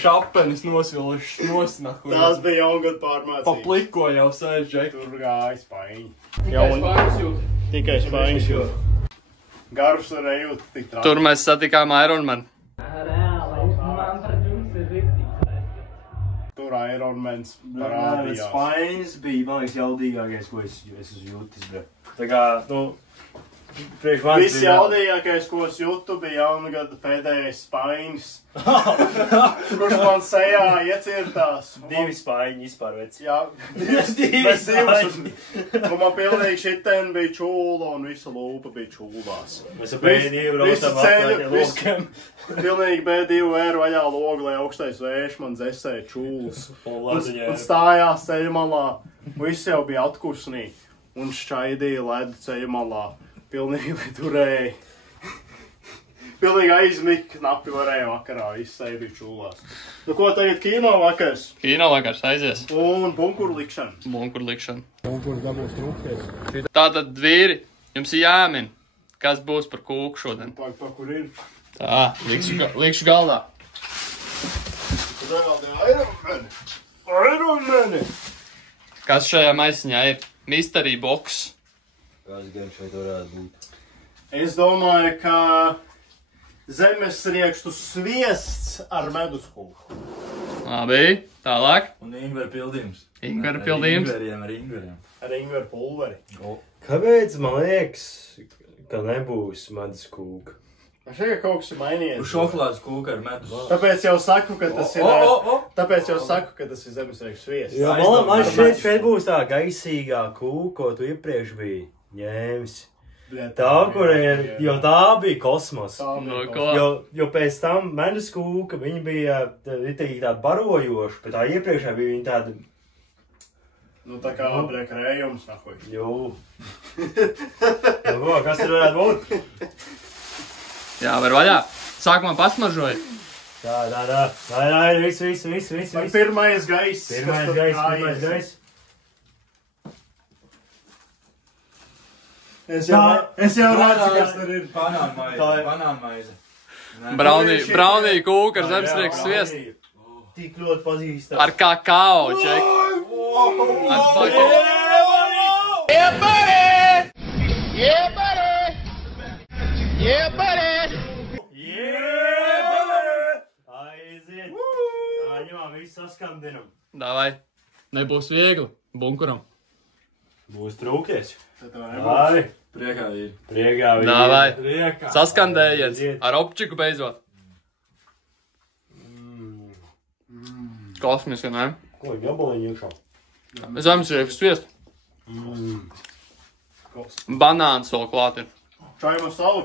Šapenis nosvilšs nahuj. Tās bija jaungad pārmācības. Pa pliko jau sēž, Džek. Tur gāja spaiņi. Tikai spaiņas jūt. Garus var nejūt tik traki. Tur mēs satikām Ironman. Reāli, man pret jums ir riktīgs. Tur Ironmans Parādījās. parādījās. Spainis bija, man liekas, jaudīgākais, ko es esmu jūtis, bet. Tā kā, nu, priekš manis Viss jaudīgākais, ko es jūtu, bija jaungada pēdējais spainis. Kurš man sejā iecirtās. Divi spaiņi vispār, vec. Jā, divas. Un man pilnīgi šitien bija čūla un visa lūpa bija čūlās. Mēs ar B2 braucam atpakaļ lūkiem. Pilnīgi B2 vēru vaļā logu, lai augstais vējš man dzesēja čūlas. Un Un stājās ceļmalā. Viss jau bija atkusnī. Un šķaidīja ledu ceļmalā. Pilnīgi turēja. Pilnīgi aizmika, knapi varēja vakarā, viss seja bija čūlās. Nu ko, tagad kino vakars? Kino vakars aizies. Un bunkuru likšana. Bunkuru likšana. Bunkuru dabūs rūpēs. Tātad, vīri, jums ir jāmin, kas būs par kūku šodien. Pa kur ir? Tā, likšu galdā. Ironmani! Kas šajā maisiņā ir? Mystery box. Kāds gan šeit varētu būt? Es domāju, ka zemesriekstu sviests ar meduskūku. Labi, tālāk. Un ingveru pildījums. Ingveru pildījums. Ar ingveriem. Ar ingveru pulveri. Kāpēc man liekas, ka nebūs meduskūka? Man šeit kaut kas ir mainījies. Uz šokolādes kūka ar medus. Tāpēc jau saku, ka tas ir... Tāpēc jau saku, ka tas ir zemesriekstu sviests. Jā, man šeit būs tā gaisīgā kūka, ko tu iepriekš biji ņēmis. Tā, kur ir, jo tā bija kosmos. No ko? Jo pēc tam meduskūka, viņi bija tāda barojoša, bet tā iepriekšā bija viņa tāda... Nu tā kā brēkrējums, nahuj. Jū. Nu ko, kas tur varētu būt? Jā, var vaļā. Sākumā pasmaržoja. Tā, viss. Pirmais gaiss. Pirmais gaiss. Es jau redzu, kas tur ir. Banānmaize. Braunī kūka ar zemesriekstu sviestu. Tik ļoti pazīstams. Ar kakao, ček. Ar fucking... Yeah, buddy! Yeah, buddy! Aiziet! Jā, ņemām, visu saskandinam. Davai. Nebūs viegli. Bunkuram. Būs trūkies. Vai? Priekā ir. Priekā vīri. Davai. Priekā. Saskandējies. Ar opčiku beidzot. Kosmiski, ne? Ko, gabaliņi iekšā? Zemesrieks sviestu. Banāns vēl klāt ir. Čaimu savu.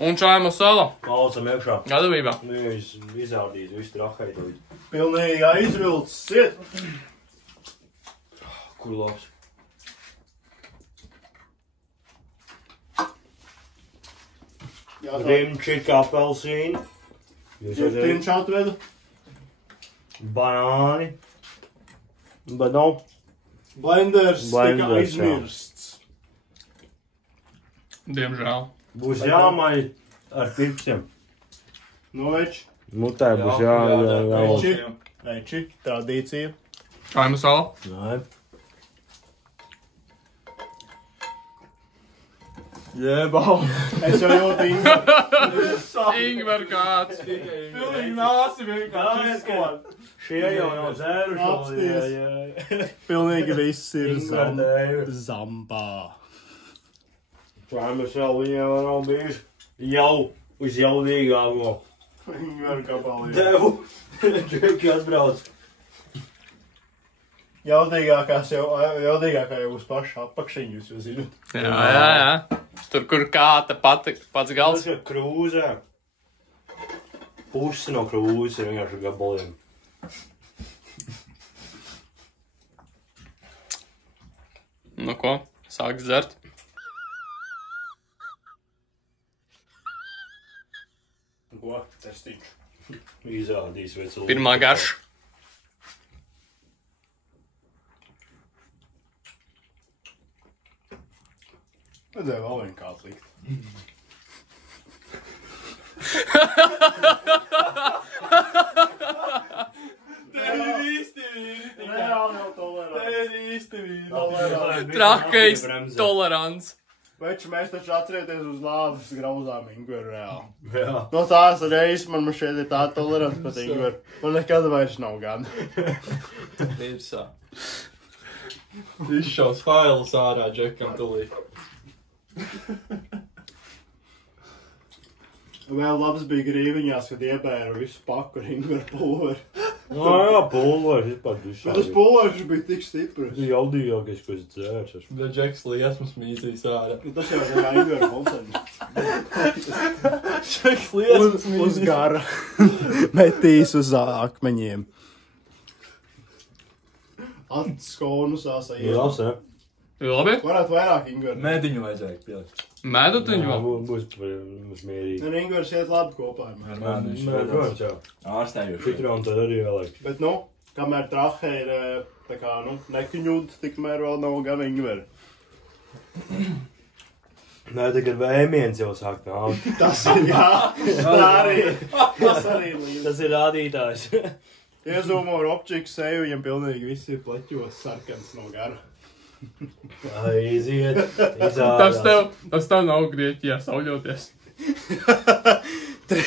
Un čaimu sala. Klausam iekšā. Gadavībā. Viņš izrādīs visu trahaidoju. Pilnīgi aizvilcis, siet. Kur labs? Rimčika apelsīni. Tirtiņš atvedu. Banāni. Bet nav. Blenders tika Blenders, aizmirsts. Diemžēl. Būs jāmaļ ar pirkstiem. Nu, veči. Mutē būs jā. Veči, tradīcija. Čaimu sala. Nē. Jebau. Es jau jūtu Ingvar. Ingvar kāds. Pilnīgi nāsi vienkārši izskot. Šie jau nav dzēruši. Apsties. Pilnīgi viss ir zambā. Čaimas vēl viņiem vēl nav bijuši jau uz jaudīgāko. Ingvar gabalī. Devu. Džeki atbrauc. Jaudīgākā jau uz pašu apakšiņu, jūs jau zināt. Jā. Tur, kur kāta pats gals. Tas ir krūzē. Pusi no krūzes ir vienkārši gabaliem. Nu ko, sāk dzert. Ko? Testiņš. Izrādīs vecu. Pirmā garša. Vajadzēja vēl vien kāds likt. Tev ir īsti vīri. Reāli jau tolerants. Tev ir īsti vīri. Trakais tolerants. Veči, mēs taču atcerieties uz lāvas grauzām Ingvaru reāli. Jā. No tās reizes man šeit ir tā tolerants pat Ingvaru. Man nekad vairs nav gan. Dirsā. Izšaus failus ārā Džekam tulīt. Vēl labs bija grīviņās, kad iebēra visu paku ar Ingvaru pulveri. Jā, pulveris vispār dušā. Bet tas pulveris bija tik stiprs. Tas ir jaudīgākais, ko es dzēršu. Bet Džeks liesmas mīzīs ārā. Tas jau ir Ingvaru koncerts. Džeks liesmas Uz mīzīs. gara. Metīs uz akmeņiem. Atskonu sāsā iet. Labs, ne? Labi? Varētu vairāk Ingvaru. Mediņu vajadzēja pielikt. Mēdutiņu Jā, vēl? būs mierīgi. Un Ingvars iet labi kopā ar mani. Nē, protams, jā. Ārstējuši. Citronu tad arī vēlāk. Bet, nu, kamēr trahe ir, tā kā, nu, nekuņūd, tikmēr vēl nav gan Ingvaru. Nē, tagad vēmiens jau sāk nākt. Tas ir, jā. Tas arī ir līdzi. Tas ir rādītājs. Iezūmo ar opčiku seju, viņam pilnīgi viss ir pleķos sarkans no gara. Aiziet. Izādās. Tas tev nav Grieķijā sauļoties. Te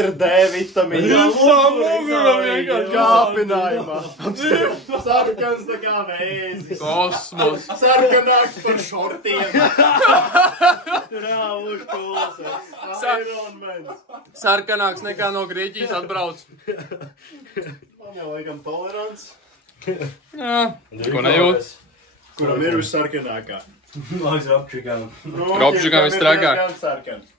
ir D vitamīna. Kāpinājumā. Sarkans tā kā vēzis. Kosmos. Sarkanāks par šortiem. Tur jā, uzkulas. Ironmans. Sarkanāks nekā no Grieķijas atbrauc. Man jau laikam tolerants. Jā. Ko nejūt? Kuram ir vissarkanākā? Laiks rapčikām. Rapčikām vistragāk. Gan sarkans.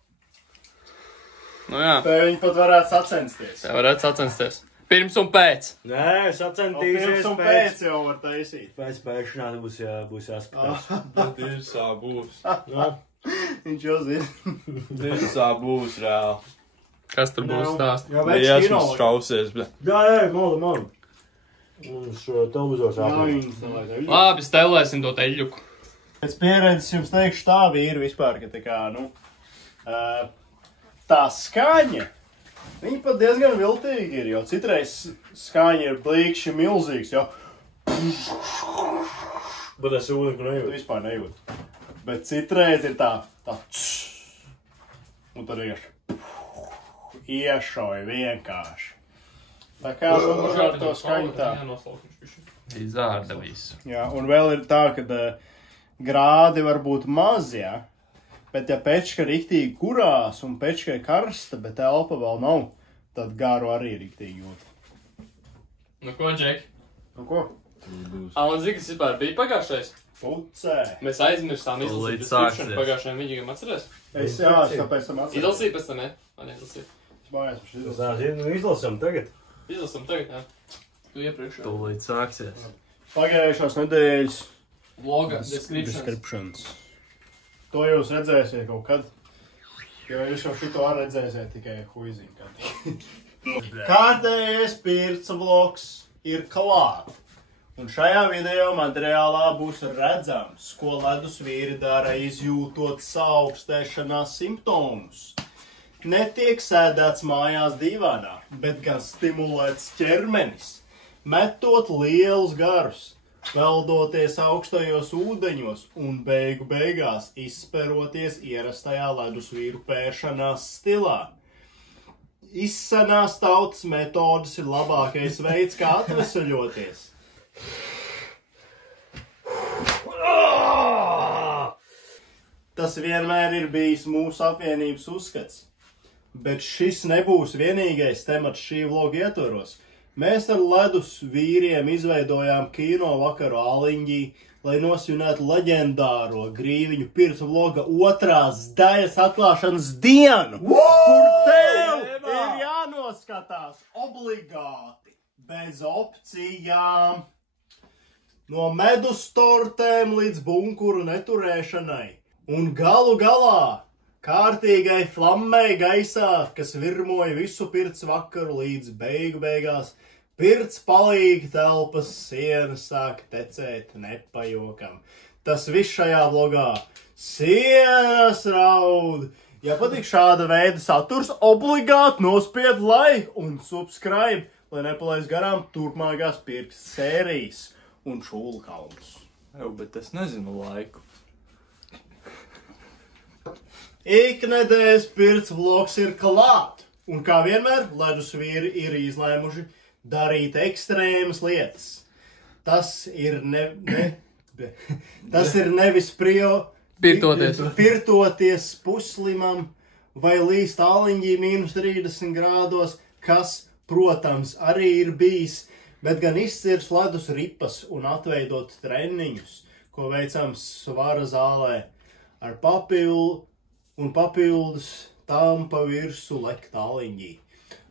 Nu jā. Te viņi pat varētu sacensties. Tā varētu sacensties. Pirms un pēc. Nē, sacentīsies Pirms un pēc jau var taisīt. Pēc pēkšanās būs jāskatās. Dirsā būs. Viņš jau zina. Dirsā būs reāli. Kas tur būs stāst? Jā, veči Liesmas kino. šausies, bet. Jā, man. Mums televizors apgādāt. Labi, stelēsim to teļuku. Pēc pieredzes jums teikšu tā vīri vispār, ka tā kā, nu, tā skaņa, viņi pat diezgan viltīgi ir, jo citreiz skaņa ir blīkšķi milzīgs, jo Bet es jūtu, ka tu nejūtu. vispār nejūt. Bet citreiz ir tā Un tad iešauja vienkārši. Tā kā ar to skaņu tā. Izārda visu. Jā, un vēl ir tā, ka grādi var būt mazi, jā. Bet ja pečka riktīgi kurās un pečka ir karsta, bet elpa vēl nav, tad gāru arī riktīgi jūt. Nu ko, Džek? Nu ko? Un zini, kas vispār bija pagājušais? Pucē. Mēs aizmirstām izlasīt description pagājušajam viņam atceries? Es jā, tāpēc tam atceries. Izlasīju pēc tam, ne? Izlasīju. Es bājās par izlasīt. Izlasam tagad. Izlasam tagad, jā. Tu iepriekšā. Tūlīt sāksies. Pagājušās nedēļas Vloga descriptions. To jūs redzēsiet kaut kad. Jo jūs jau šito redzēsiet tikai huizīm kad. Kārtējais pirca vlogs ir klāt. Un šajā video materiālā būs redzams, ko ledus vīri dara izjūtot saaugstēšanās simptomus. Netiek sēdēts mājās divānā, bet gan stimulēts ķermenis, metot lielus garus, peldoties augstajos ūdeņos un beigu beigās izsperoties ierastajā ledus vīru pēršanās stilā. Izsenās tautas metodas ir labākais veids, kā atvesaļoties. Tas vienmēr ir bijis mūsu apvienības uzskats, bet šis nebūs vienīgais temats šī vloga ietvaros. Mēs ar ledus vīriem izveidojām kino vakaru Āliņģī, lai nosvinētu leģendāro Grīviņu pirca vloga 2. daļas atklāšanas dienu, kur tev ir jānoskatās obligāti, bez opcijām. No medus tortēm līdz bunkuru neturēšanai. Un galu galā kārtīgai flammei gaisā, kas virmoja visu pirts vakaru līdz beigu beigās, pirts palīgi telpas sienas sāk tecēt nepajokam. Tas viss šajā vlogā. Sienas raud! Ja patīk šāda veida saturs, obligāti nospied like un subscribe, lai nepalaist garām turpmākās pirks sērijas un šūlu kalnus. Jau, bet es nezinu laiku. Iknedēļas pirts vlogs ir klāt, un kā vienmēr, ledus vīri ir izlēmuši darīt ekstrēmas lietas. Tas ir nevis pirtoties puslimam vai līst Āliņģī -30 grādos, kas, protams, arī ir bijis, bet gan izcirs ledus ripas un atveidot treniņus, ko veicam svara zālē ar papildus tam pa virsu lekt Āliņģī.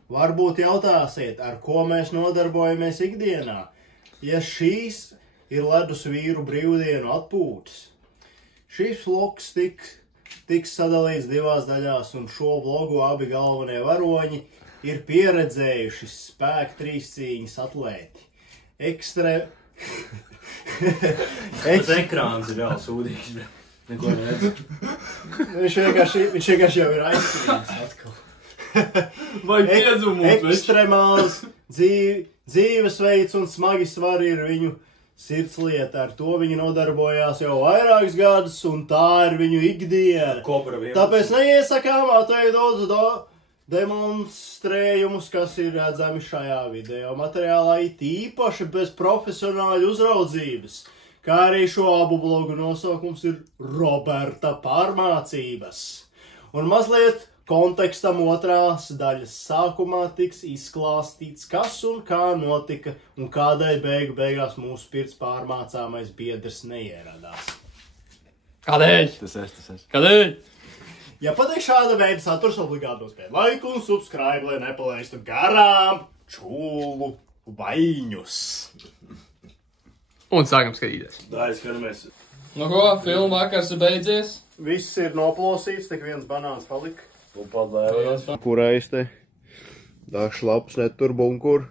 Varbūt jautāsiet, ar ko mēs nodarbojamies ikdienā, ja šīs ir ledus vīru brīvdienu atpūtas. Šis vlogs tiks sadalīts 2 daļās, un šo vlogu abi galvenie varoņi ir pieredzējuši spēku trīscīņas atlēti. Tas ekrāns ir jau sūdīgs. Neko neredz. Viņš vienkārši jau ir aizskrījis atkal. Vai piedzumot? Ekstremāls dzīvesveids un smagi svari ir viņu sirdslieta. Ar to viņi nodarbojās jau vairākus gadus, un tā ir viņu ikdiena. Tāpēc neiesakām atveidot demonstrējumus, kas ir redzami šajā video materiālā, it īpaši bez profesionāļu uzraudzības, kā arī šo abu vlogu nosaukums ir Roberta pārmācības. Un mazliet kontekstam 2. daļas sākumā tiks izklāstīts, kas un kā notika un kādēļ beigās mūsu pirts pārmācāmais biedrs neieradās. Kādēļ? Tas es. Kādēļ? Ja patīk šāda veida saturs, obligāti nospied laiku un subscribe, lai nepalaistu garām čūlu vaiņus. Un sākam skatīties. Tā, skatāmies. Nu ko, filma vakars ir beidzies? Viss ir noplosīts, tik viens banāns palika. Un padlēvējās. Kurais te? Dažs labs netur bunkur.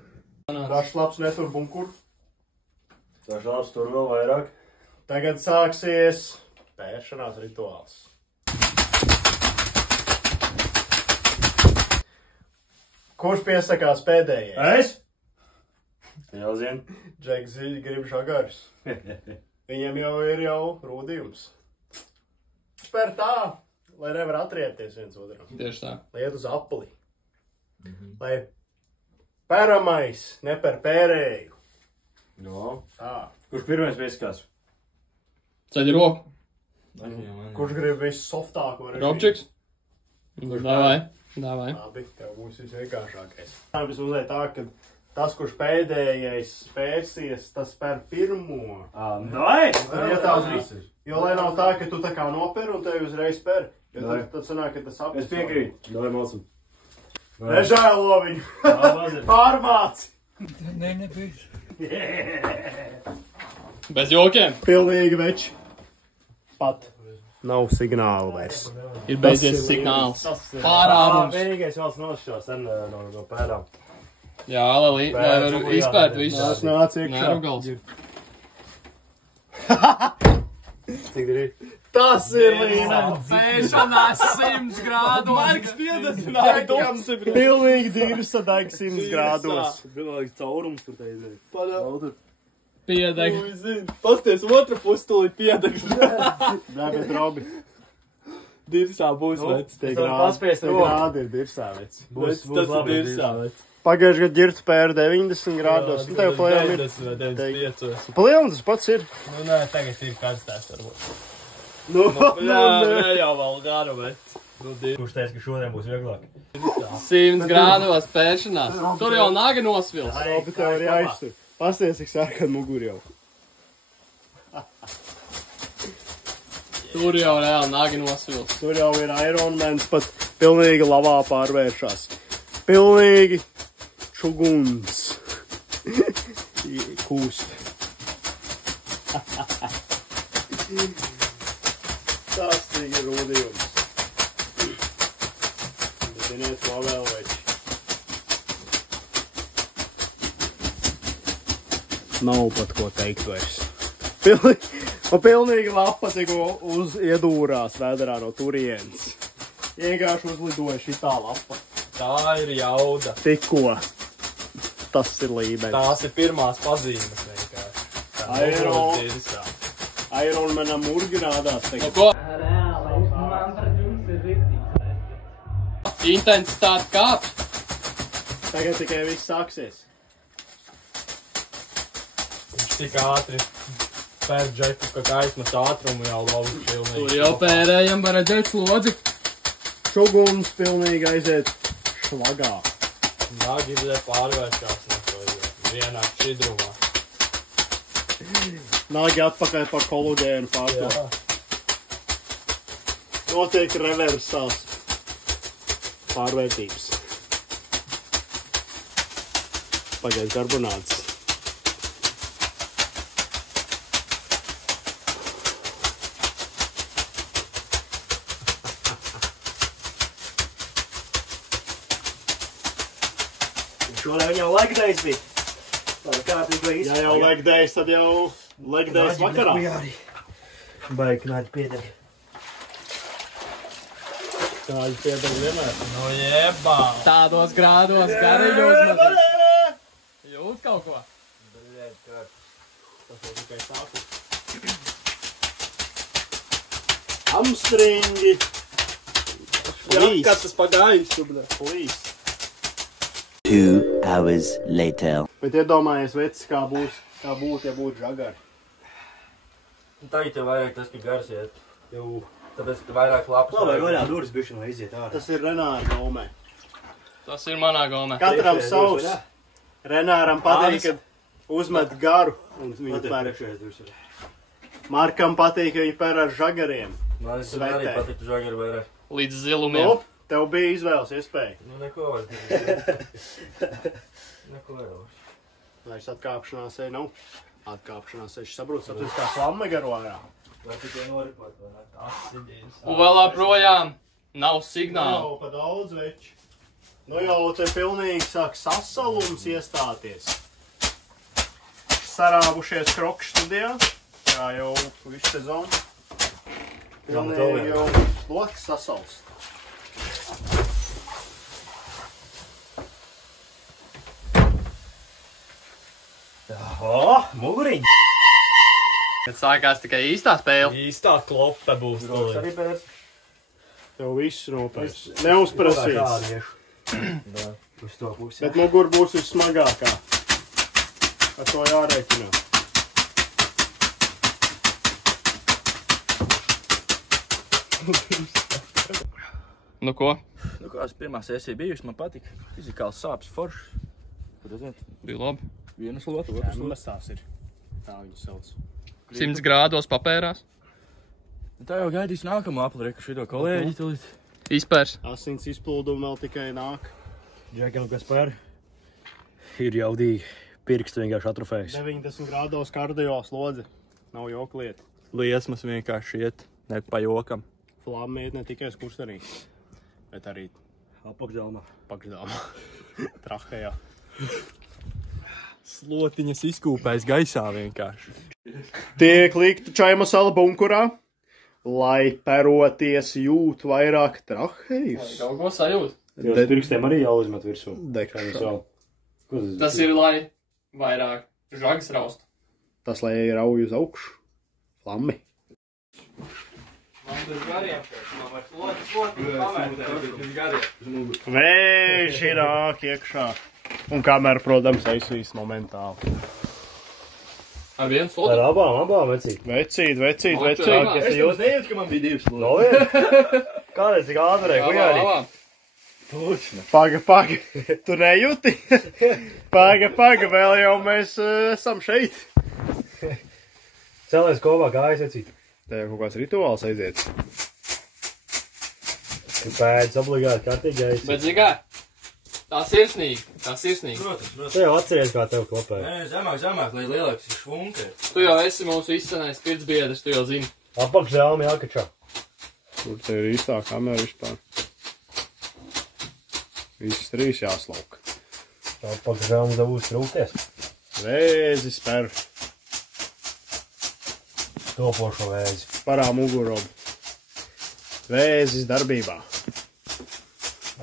Dažs labs netur bunkur. Dažs labs tur vēl vairāk. Tagad sāksies pēršanās rituāls. Kurš piesakās pēdējais? Es? Jau zinu. Džeks grib šagars. Viņam jau ir rūdījums. Spēr tā lai nevar atriepties viens otram. Tieši tā. Lai iet uz apli. Lai pēramais neper pērēju. No. Tā. Kurš pirmais pieskās? Ceļ roku. Kurš grib visu softāko režīmu? Robčiks? Davai. Labi, tev būs visvienkāršākais. Tā būs uzliet tā, ka tas, kurš pēdējais spērsies, tas spēr pirmo. Vai? Jo lai nav tā, ka tu tā kā noper un tevi uzreiz spēr. Jo tad sanāk, ka tas apis. Es piekrītu. Davai, malcam. Nežēlo viņu. Pārmāc. Nē, nebeidzot. Bez jokiem. Pilnīgi veči. Pat. Nav signāla vairs. Ir beidzies signāls. Pārāvums. Vienīgais valsts nošķos no pērām. Jā, Lelī, nevar izpērt visu. Tas nāc iekšā. Nerugals. Cik ir? Tas ir līmenis. Pēšanās 100 grādos. Marks 50. Pilnīgi dirsa deg 100 grādos. Pilnīgi caurums tur te ir. Piedeg. Pasties, otra pustulī piedeg. Nē, bet Robi. Dirsā būs vec. Tie paspiest grādi ir dirsā vec. Tas ir dirsā vec. Pagājuši gadu ģirts pēr 90 grādos. Un tev palielam ir. 95. Palielam tas pats ir. Nu, nē, tagad ir karstās varbūt. Nu, Jā, nē, jau vēl garu vec. Kurš teica, ka šodien būs vieglāk? 100 grādos pēšanās. Tur jau naga nosvils. Robi, tev ir jāiztur. Pasties, cik sārkad muguri jau. Tur jau reāli nagi nosvils. Tur jau ir Ironmans pat pilnīgi lavā pārvēršās. Pilnīgi čuguns. Kūst. Tas tik ir rūdījums. Ziniet, ko vēl veči. Nav pat ko teikt vairs. Pilnīgi lapa tik iedūrās vēderā no turienes. Vienkārši uzlidoja šitā lapa. Tā ir jauda. Tikko. Tas ir līmenis. Tās ir pirmās pazīmes vienkārši. Ironmanam urginādās tagad. Ko? Reāli, man pret jums ir riktīgi. Intensitāte kāp. Tagad tikai viss sāksies. Viņš tik ātri pēr džeku, ka gaismas ātrumu jau lauž pilnīgi. Tur jau pērējam var redzēt slodzi. Šuguns pilnīgi aiziet šlagā. Nagi pārvēršās no to vienā šķidrumā. Nāgi atpakaļ par kologēnu pārto. Notiek reversās pārvērtības. Pagaid karbonāts. Šodien viņam legdays bija. Tā kārtīgi vai Ja jau legdays, tad jau legdays vakarā. Baigi knāļi piedeg. Knāļi piedeg vienmēr. Nu jebā! Tādos grādos garīgi uzmetīt. Jūt kaut ko? Tas jau tikai sākums. Hamstringi. Kā tas pagājis, bļa. Plīs. 2 hours later. Bet iedomājies, vecis, kā būtu, ja būtu žagari. Tagad jau vairāk tas, ka gars iet. Jau, tāpēc, ka vairāk lapas. Labi, vaļā duris bišķi no iziet ārā. Tas ir Renāra gaumē. Tas ir manā gaumē. Katram savs. Renāram patīk, kad uzmet garu un viņu pēr. Markam patīk, ka viņi pēr ar žagariem. Man arī patīk žagari vairāk. Līdz zilumiem. Nu, tev bija izvēles iespēja. Nu, neko vajag. Neko vajag. Vairs atkāpšanās ej nav. Atkāpšanās ej, saprot, saprot, kā slamme garo ārā. Vai tikai noripot, vai ne? Asidīs. Un vēl joprojām nav signāla. Nav pa daudz veči. Nu jau te pilnīgi sāk sasalums iestāties. Sarābušies krokšu studijā. Jā, jau visu sezonu. Pilnīgi jau loks sasalst. Muguriņi! Kad sākās tikai īstā spēle. Īstā klope būs. Roks arī pērs. Tev viss rūpēs. Neuzprasīts. Uz to pusi. Bet mugur būs vissmagākā. Ar to jārēķinā. Nu ko? Nu kā, pirmā sesija bijusi, man patika. Fizikāls sāpes foršs. Ko redzēt? Bija labi. Vienu slotu, otru slotu. Masās ir. Tā viņu sauc. 100 grādos papērās. Tā jau gaidīs nākamo aplieku šito kolēģi tulīt. Izpērs. Asins izplūdumi vēl tikai nāk. Džekam, kas par? Ir jaudīgi. Pirksti vienkārši atrofējas. 90 grādos kardio slodze. Nav joklieta. Liesmas vienkārši iet, ne pa jokam. Flamma iet ne tikai skurstenī, bet arī Apakšdālmā. pakšdāmā. Trahējā. Slotiņas izkūpēs gaisā vienkārši. Tiek likta čaimasala bunkurā, lai peroties jūt vairāk trahējus. Kaut ko sajūt. Jūs pirkstiem arī jāuzmet virsū. Dekšana. Tas ir, lai vairāk žagas raust. Tas, lai rauj uz augšu. Flammi. Man tur gariem, man var slotiņu pamērtēt, viņš gariem. Vēži nāk iekšā. Un kamēr, protams, aizvīs momentāli. Ar vienu Ar slotu? abām, vecīt. Vecīt. Es Jūs nejūt, ka man bija divas slotas. No vien? Kādēļ tik ātrē, gujārī? Pušna. Paga. Tu nejūti? Paga, vēl jau mēs esam šeit. Cēlēs kopā kājas, vecīt. Te jau kaut kāds rituāls aiziet. Pēdis obligāti kārtīgi aiziet. Bet, zini kā? Tā sirsnīgi. Protams. Tu jau atceries, kā tev klapēja. Nē, zemāk, lai lielāks ir švunka. Tu jau esi mūsu izcenējis pirtsbiedrs, tu jau zini. Apakšdālmi jākačā. Tur te ir īstā kamera vispār. Visas trīs jāslauka. Apakšdālmi dabūs rūkties. Vēzis per. Topošo vēzi. Parā mugurobu. Vēzis darbībā.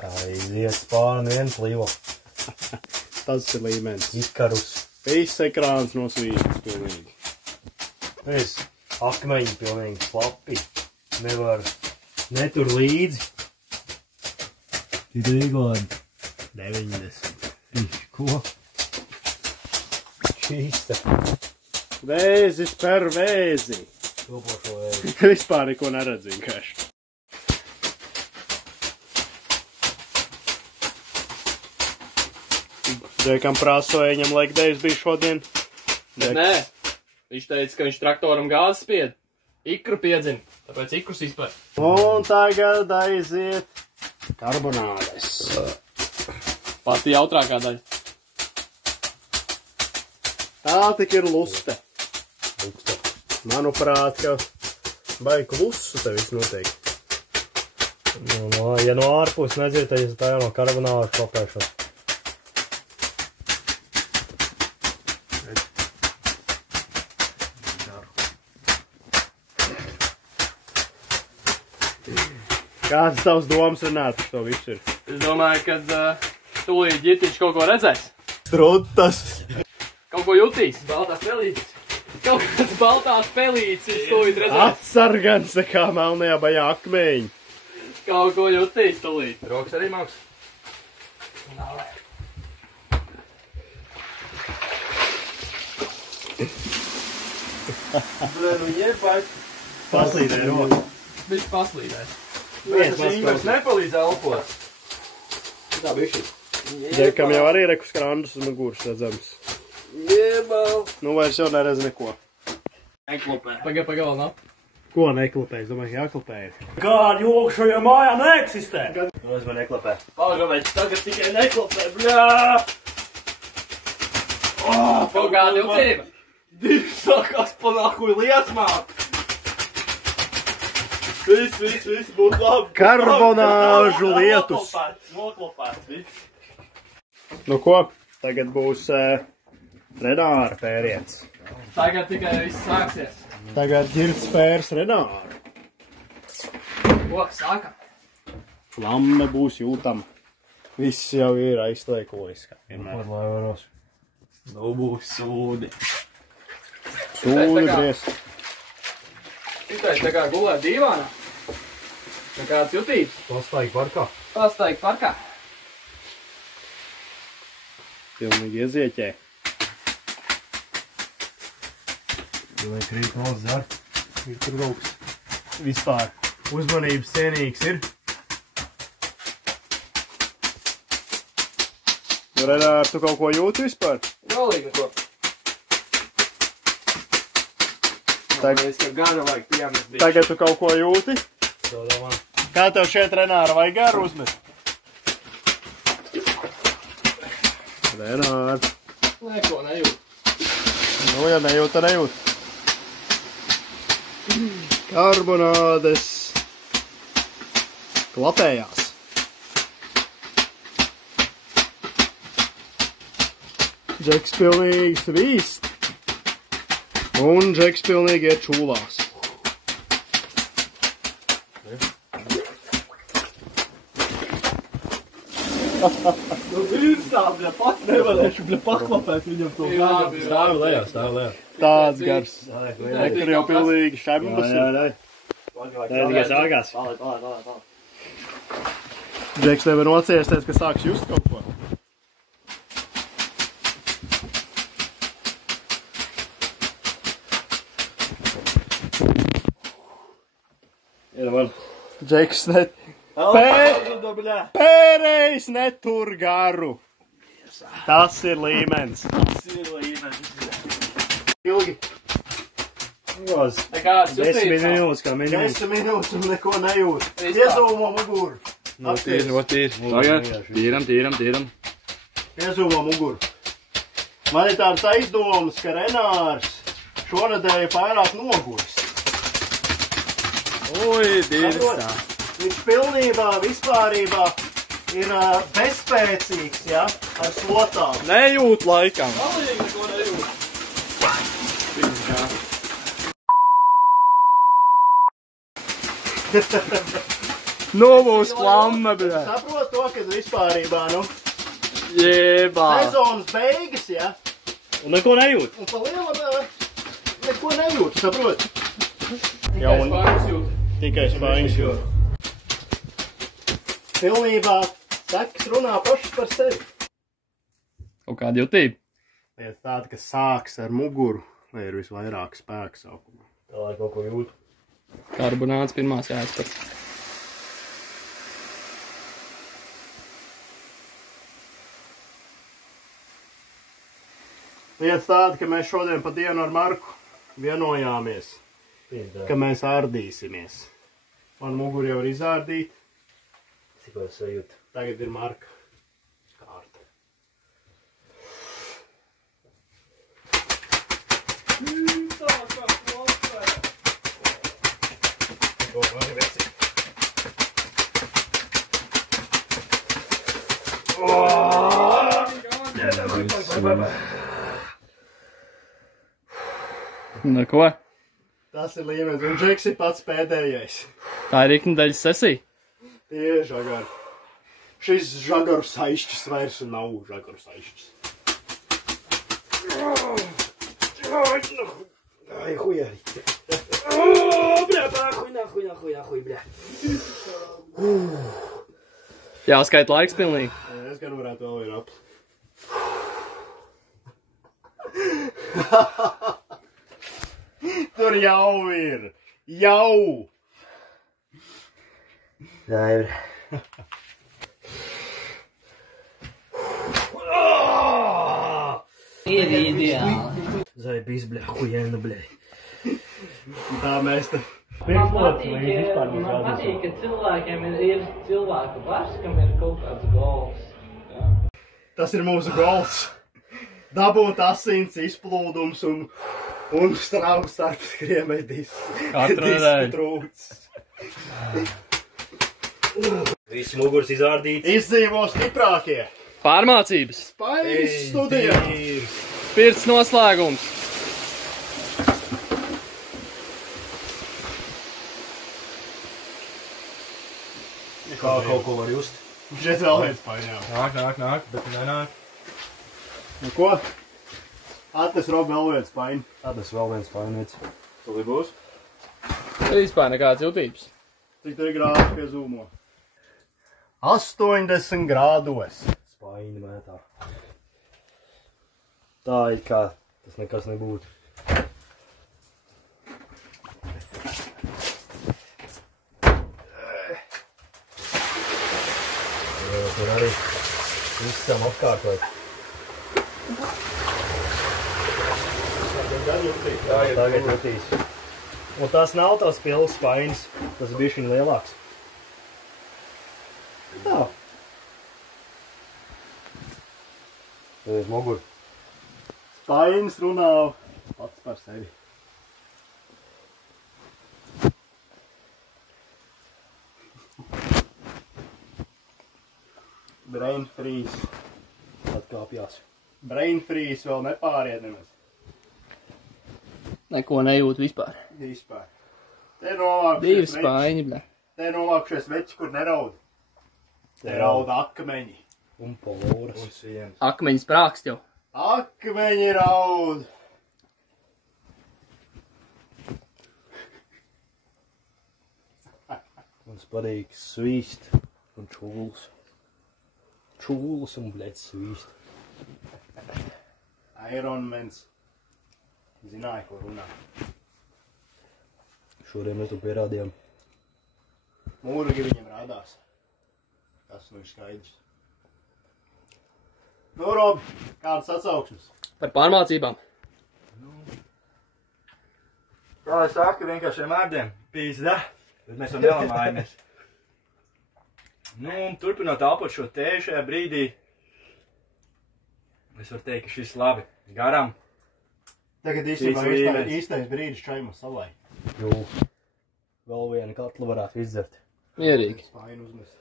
Aiziet pāri viens līvo. Tas ir līmenis. Izkarus. Viss ekrāns nosvīsts pilnīgi. Viss. Akmeņi pilnīgi slapi. Nevar. Netur līdzi. Ir īglādi. 90. Ko? Šīsta. Vēzis per vēzi. Topošo vēzi. Vispār neko neredz vienkārši. Džekam prāsoja, viņam legdejs bija šodien. Bet nē. Viņš teica, ka viņš traktoram gāzes spied. Ikru piedzina, tāpēc ikrus izpēr. Un tagad aiziet karbonādes. Pati jautrākā daļa. Tā tik ir luste. Manuprāt, ka baigi klusu te viss notiek. Ja no ārpus nedzirdējies, tā jau no karbonādes kopēšos. Kāds tavs domas runāt par to visu ir? Es domāju, ka tūlīt ģitiņš kaut ko redzēs. Strutas. Kaut ko jutīs. Baltās pelītes. Kaut kāds baltās pelītes viņš tūlīt redzēs. Atsargans nekā melnajā bajā akmeņi. Kaut ko jutīs tūlīt. Rokas arī māks. Paslīdē roku. Viņš paslīdēs. Viņš nepalīdz elpot. Tā bišķi. Džekam jau arī reku skrandus uz muguras redzams. Jebal. Nu vairs jau neredz neko. Neklopē. Paga vēl nav. Ko neklapē? Es domāju, ka jāklapē ir. Kāda joga šajā mājā neeksistē? Nu, es man neklapē. Pagavēč, tagad tikai neklopē, bļā! Kaut kāda jūtība. Divi sākās panākuji liesmāk. Viss, būtu labi. Karbonāžu lietus. Noklopēt, viss. Nu ko? Tagad būs Renāra pēriens. Tagad tikai viss sāksies. Tagad ģirds pērs Renāru. Ko, sākam? Flamme būs jūtama. Viss jau ir aizliekojis. Kur lai varos? Nu būs sūdi. Sūdi griezt. Šitais tā kā gulēt dīvānā. Kāds jutības? Pastaigi parkā. Pastaigi parkā. Pilnīgi iezieķē. Vai krīt no zar. Ir tur rauks. Vispār. Uzmanības cienīgs ir. Renār, tu kaut ko jūti vispār? Galīgi neko. Tagad tu kaut ko jūti? Kā tev šeit, Renāra, vai garu uzmest? Renār. Neko nejūt. Nu, ja nejūt, tad nejūt. Karbonādes klapējās. Džeks pilnīgi svīst. Un Džeks pilnīgi iet čūlās. Nu, virsā, bļa, pats nevarēšu, bļa, paklapēt viņam to gādu. Stāvi lejā, stāvi lejā. Tāds gars. Tur jau pilnīgi šembas ir. Tā tikai sākās. Džeks nevar nociesties, ka sāks just kaut ko. Džeks pērējs netur garu. Tas ir līmenis. Ilgi. Kāds 10 minūtes kā minimums. 10 minūtes un neko nejūt. Iezūmo muguru. Tagad tīram. Iezūmo muguru. Man ir tāds aizdomas, ka Renārs šonedēļ pārāk noguris. Ui, dirstā. Viņš pilnībā, vispārībā ir bezspēcīgs, ja, ar slotām. Nejūt laikam. Galīgi neko nejūt. Novūs flamma, bļa. Saprot to, ka vispārībā, nu, Jēbā. sezonas beigas, ja, Un neko nejūt. un pa lielam neko nejūt, saprot? Tikai spārns jūt. Tikai spāņas jūt. Pilnībā sekas runā pašas par sevi. Kaut kāda jutība. Lieta tāda, ka sāks ar muguru, lai ir visvairāk spēka saukumā. Tā lai kaut ko jūtu. Karbonāts pirmās jāizpēc. Lieta tāda, ka mēs šodien pa dienu ar Marku vienojāmies, ka mēs ārdīsimies. Man muguri jau ir izārdīti. Tikko es sajūtu. Tagad ir Marka kārta. Neko. Tas ir līmenis, un Džeks ir pats pēdējais. Tā ir iknedēļas sesija. Tie ir žagari. Šis žagaru saišķis vairs nav žagaru saišķis. Ai, hujari. Bļa, nahuj, bļa. Jāskait laiks pilnīgi. Es gan varētu vēl vienu apli. Tur jau ir. Jau! Tā ir. Ir ideāli. Zaibīs, bļa, hujēna, bļa. Tā mēs te... Man patīk, ka cilvēkiem ir cilvēku vairs, kam ir kaut kāds gols. Tas ir mūsu gols. Dabūt asins izplūdums un strāvs starp skriemedīs. Katru nedēļu. Trūcis. Visi mugurs izārdīts. Izdzīvo stiprākie. Pārmācības. Spainis studijā. Pirts noslēgums. Kā kaut ko var just. Šeit vēl viens paņēma. Nāk, bet nenāk. Nu ko? Atnes Rob vēl viens paņi. Atnes vēl viens paņēts. Tuli būs? Vispār nekāds jutības. Cik tur ir grādi pie zūmo? 80 grādos. Spaini mētā. Tā it kā tas nekas nebūtu. Tur arī visam apkārtot. Tagad jutīs. Un tās nav tās pilnas spainis, tas ir bišķiņ lielāks. Tā. Tad ir muguri. Spainis runā pats par sevi. Brain freeze. Atkāpjās. Brain freeze vēl nepāriet nemaz. Neko nejūt vispār. Vispār. Te novākušies Divi spaiņi, bļa. Te novākušies veči, kur neraud. Te raud akmeņi. Un polūras. Akmeņi sprākst jau. Akmeņi raud. Man sparīgs svīst un čūls. Čūls un, bļēc, svīst. Ironmans. Zināja, ko runā. Šodien mēs to pierādījām. Mūrgi viņam rādās. Tas nu ir skaidrs. Nu, Robi, kādas atsauksmes? Par pārmācībām. Kā es saku, vienkārši mārdiem pīzda, bet mēs jau nelamājamies. Nu, un turpinot elpot šo tēju šajā brīdī, es varu teikt, ka šis labi garam. Tagad īstais brīdis čaima salai. Jū. Vēl vienu katlu varētu izdzert. Mierīgi. Spaini uzmest.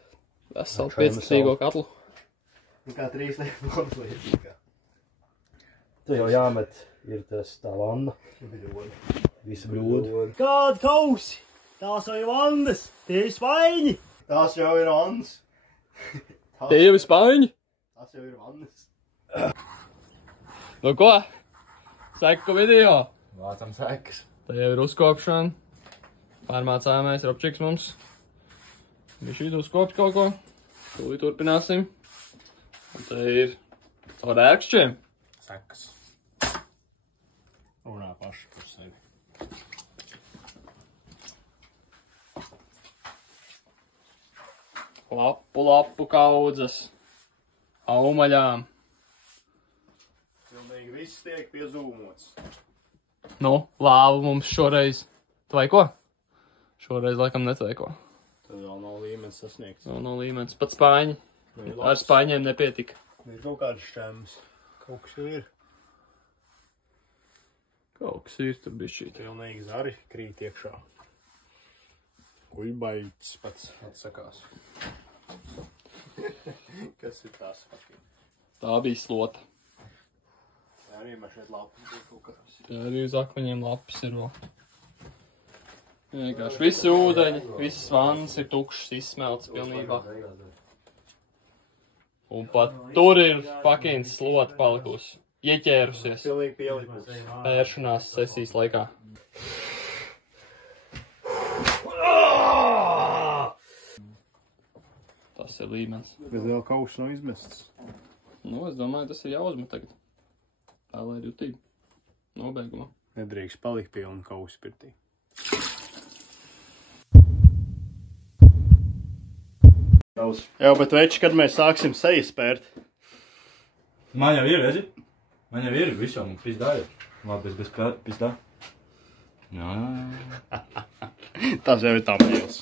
Veselu 15 katlu. Nu kā 3 lietas līdzīgā. Te jau jāmet ir tas tā vanna. Bļodi. Visi bļodi. Kādi kausi? Tās jau ir vandas. Tie ir spaiņi. Tās jau ir vandas. Tie jau ir spaiņi? Tās jau ir vandas. Nu ko? Seku video. Vācam sekas. Te jau ir uzkopšana. Pārmācāmies Robčiks mums. Viņš ir uzkopt kaut ko. Tūlīt turpināsim. Un te ir caur ērkšķiem. Sekas. Runā paši par sevi. Lapu kaudzes. Aumaļām. Pilnīgi viss tiek piezūmots. Nu, lāvu mums šoreiz. Tvaiko? Šoreiz laikam netvaiko. Tad vēl nav līmenis sasniegts. Nav līmenis. Pat spaiņi. Ar spaiņiem nepietika. Ir kaut kāds šķēmas. Kaut kas jau ir. Kaut kas ir tur bišķīt. Pilnīgi zari krīt iekšā. Kuļbaļķis pats atsakās. Kas ir tās fakti? Tā bija slota. Tā arī mēs šeit lapas ir kaut kāds. Tā arī uz akmeņiem lapas ir vēl. Vienkārši visi ūdeņi, visas vannas ir tukšas, izsmelts pilnībā. Un pat tur ir fucking slota palikusi. Ieķērusies. Pilnīgi pielikusi. Pēršanās sesijas laikā. Tas ir līmenis. Bet vēl kauss nav izmests. Nu, es domāju, tas ir jāuzmet tagad. Tā lai ir jutība. Nobeigumā. Nedrīkst palikt pilnu kausu pirtī. Jā, bet veči, kad mēs sāksim sejas spērt? Man jau ir, redzi? Man jau ir, visu jau mums pizdā ir. Labi, bez pizdā. Jā. Tas jau ir tamļos.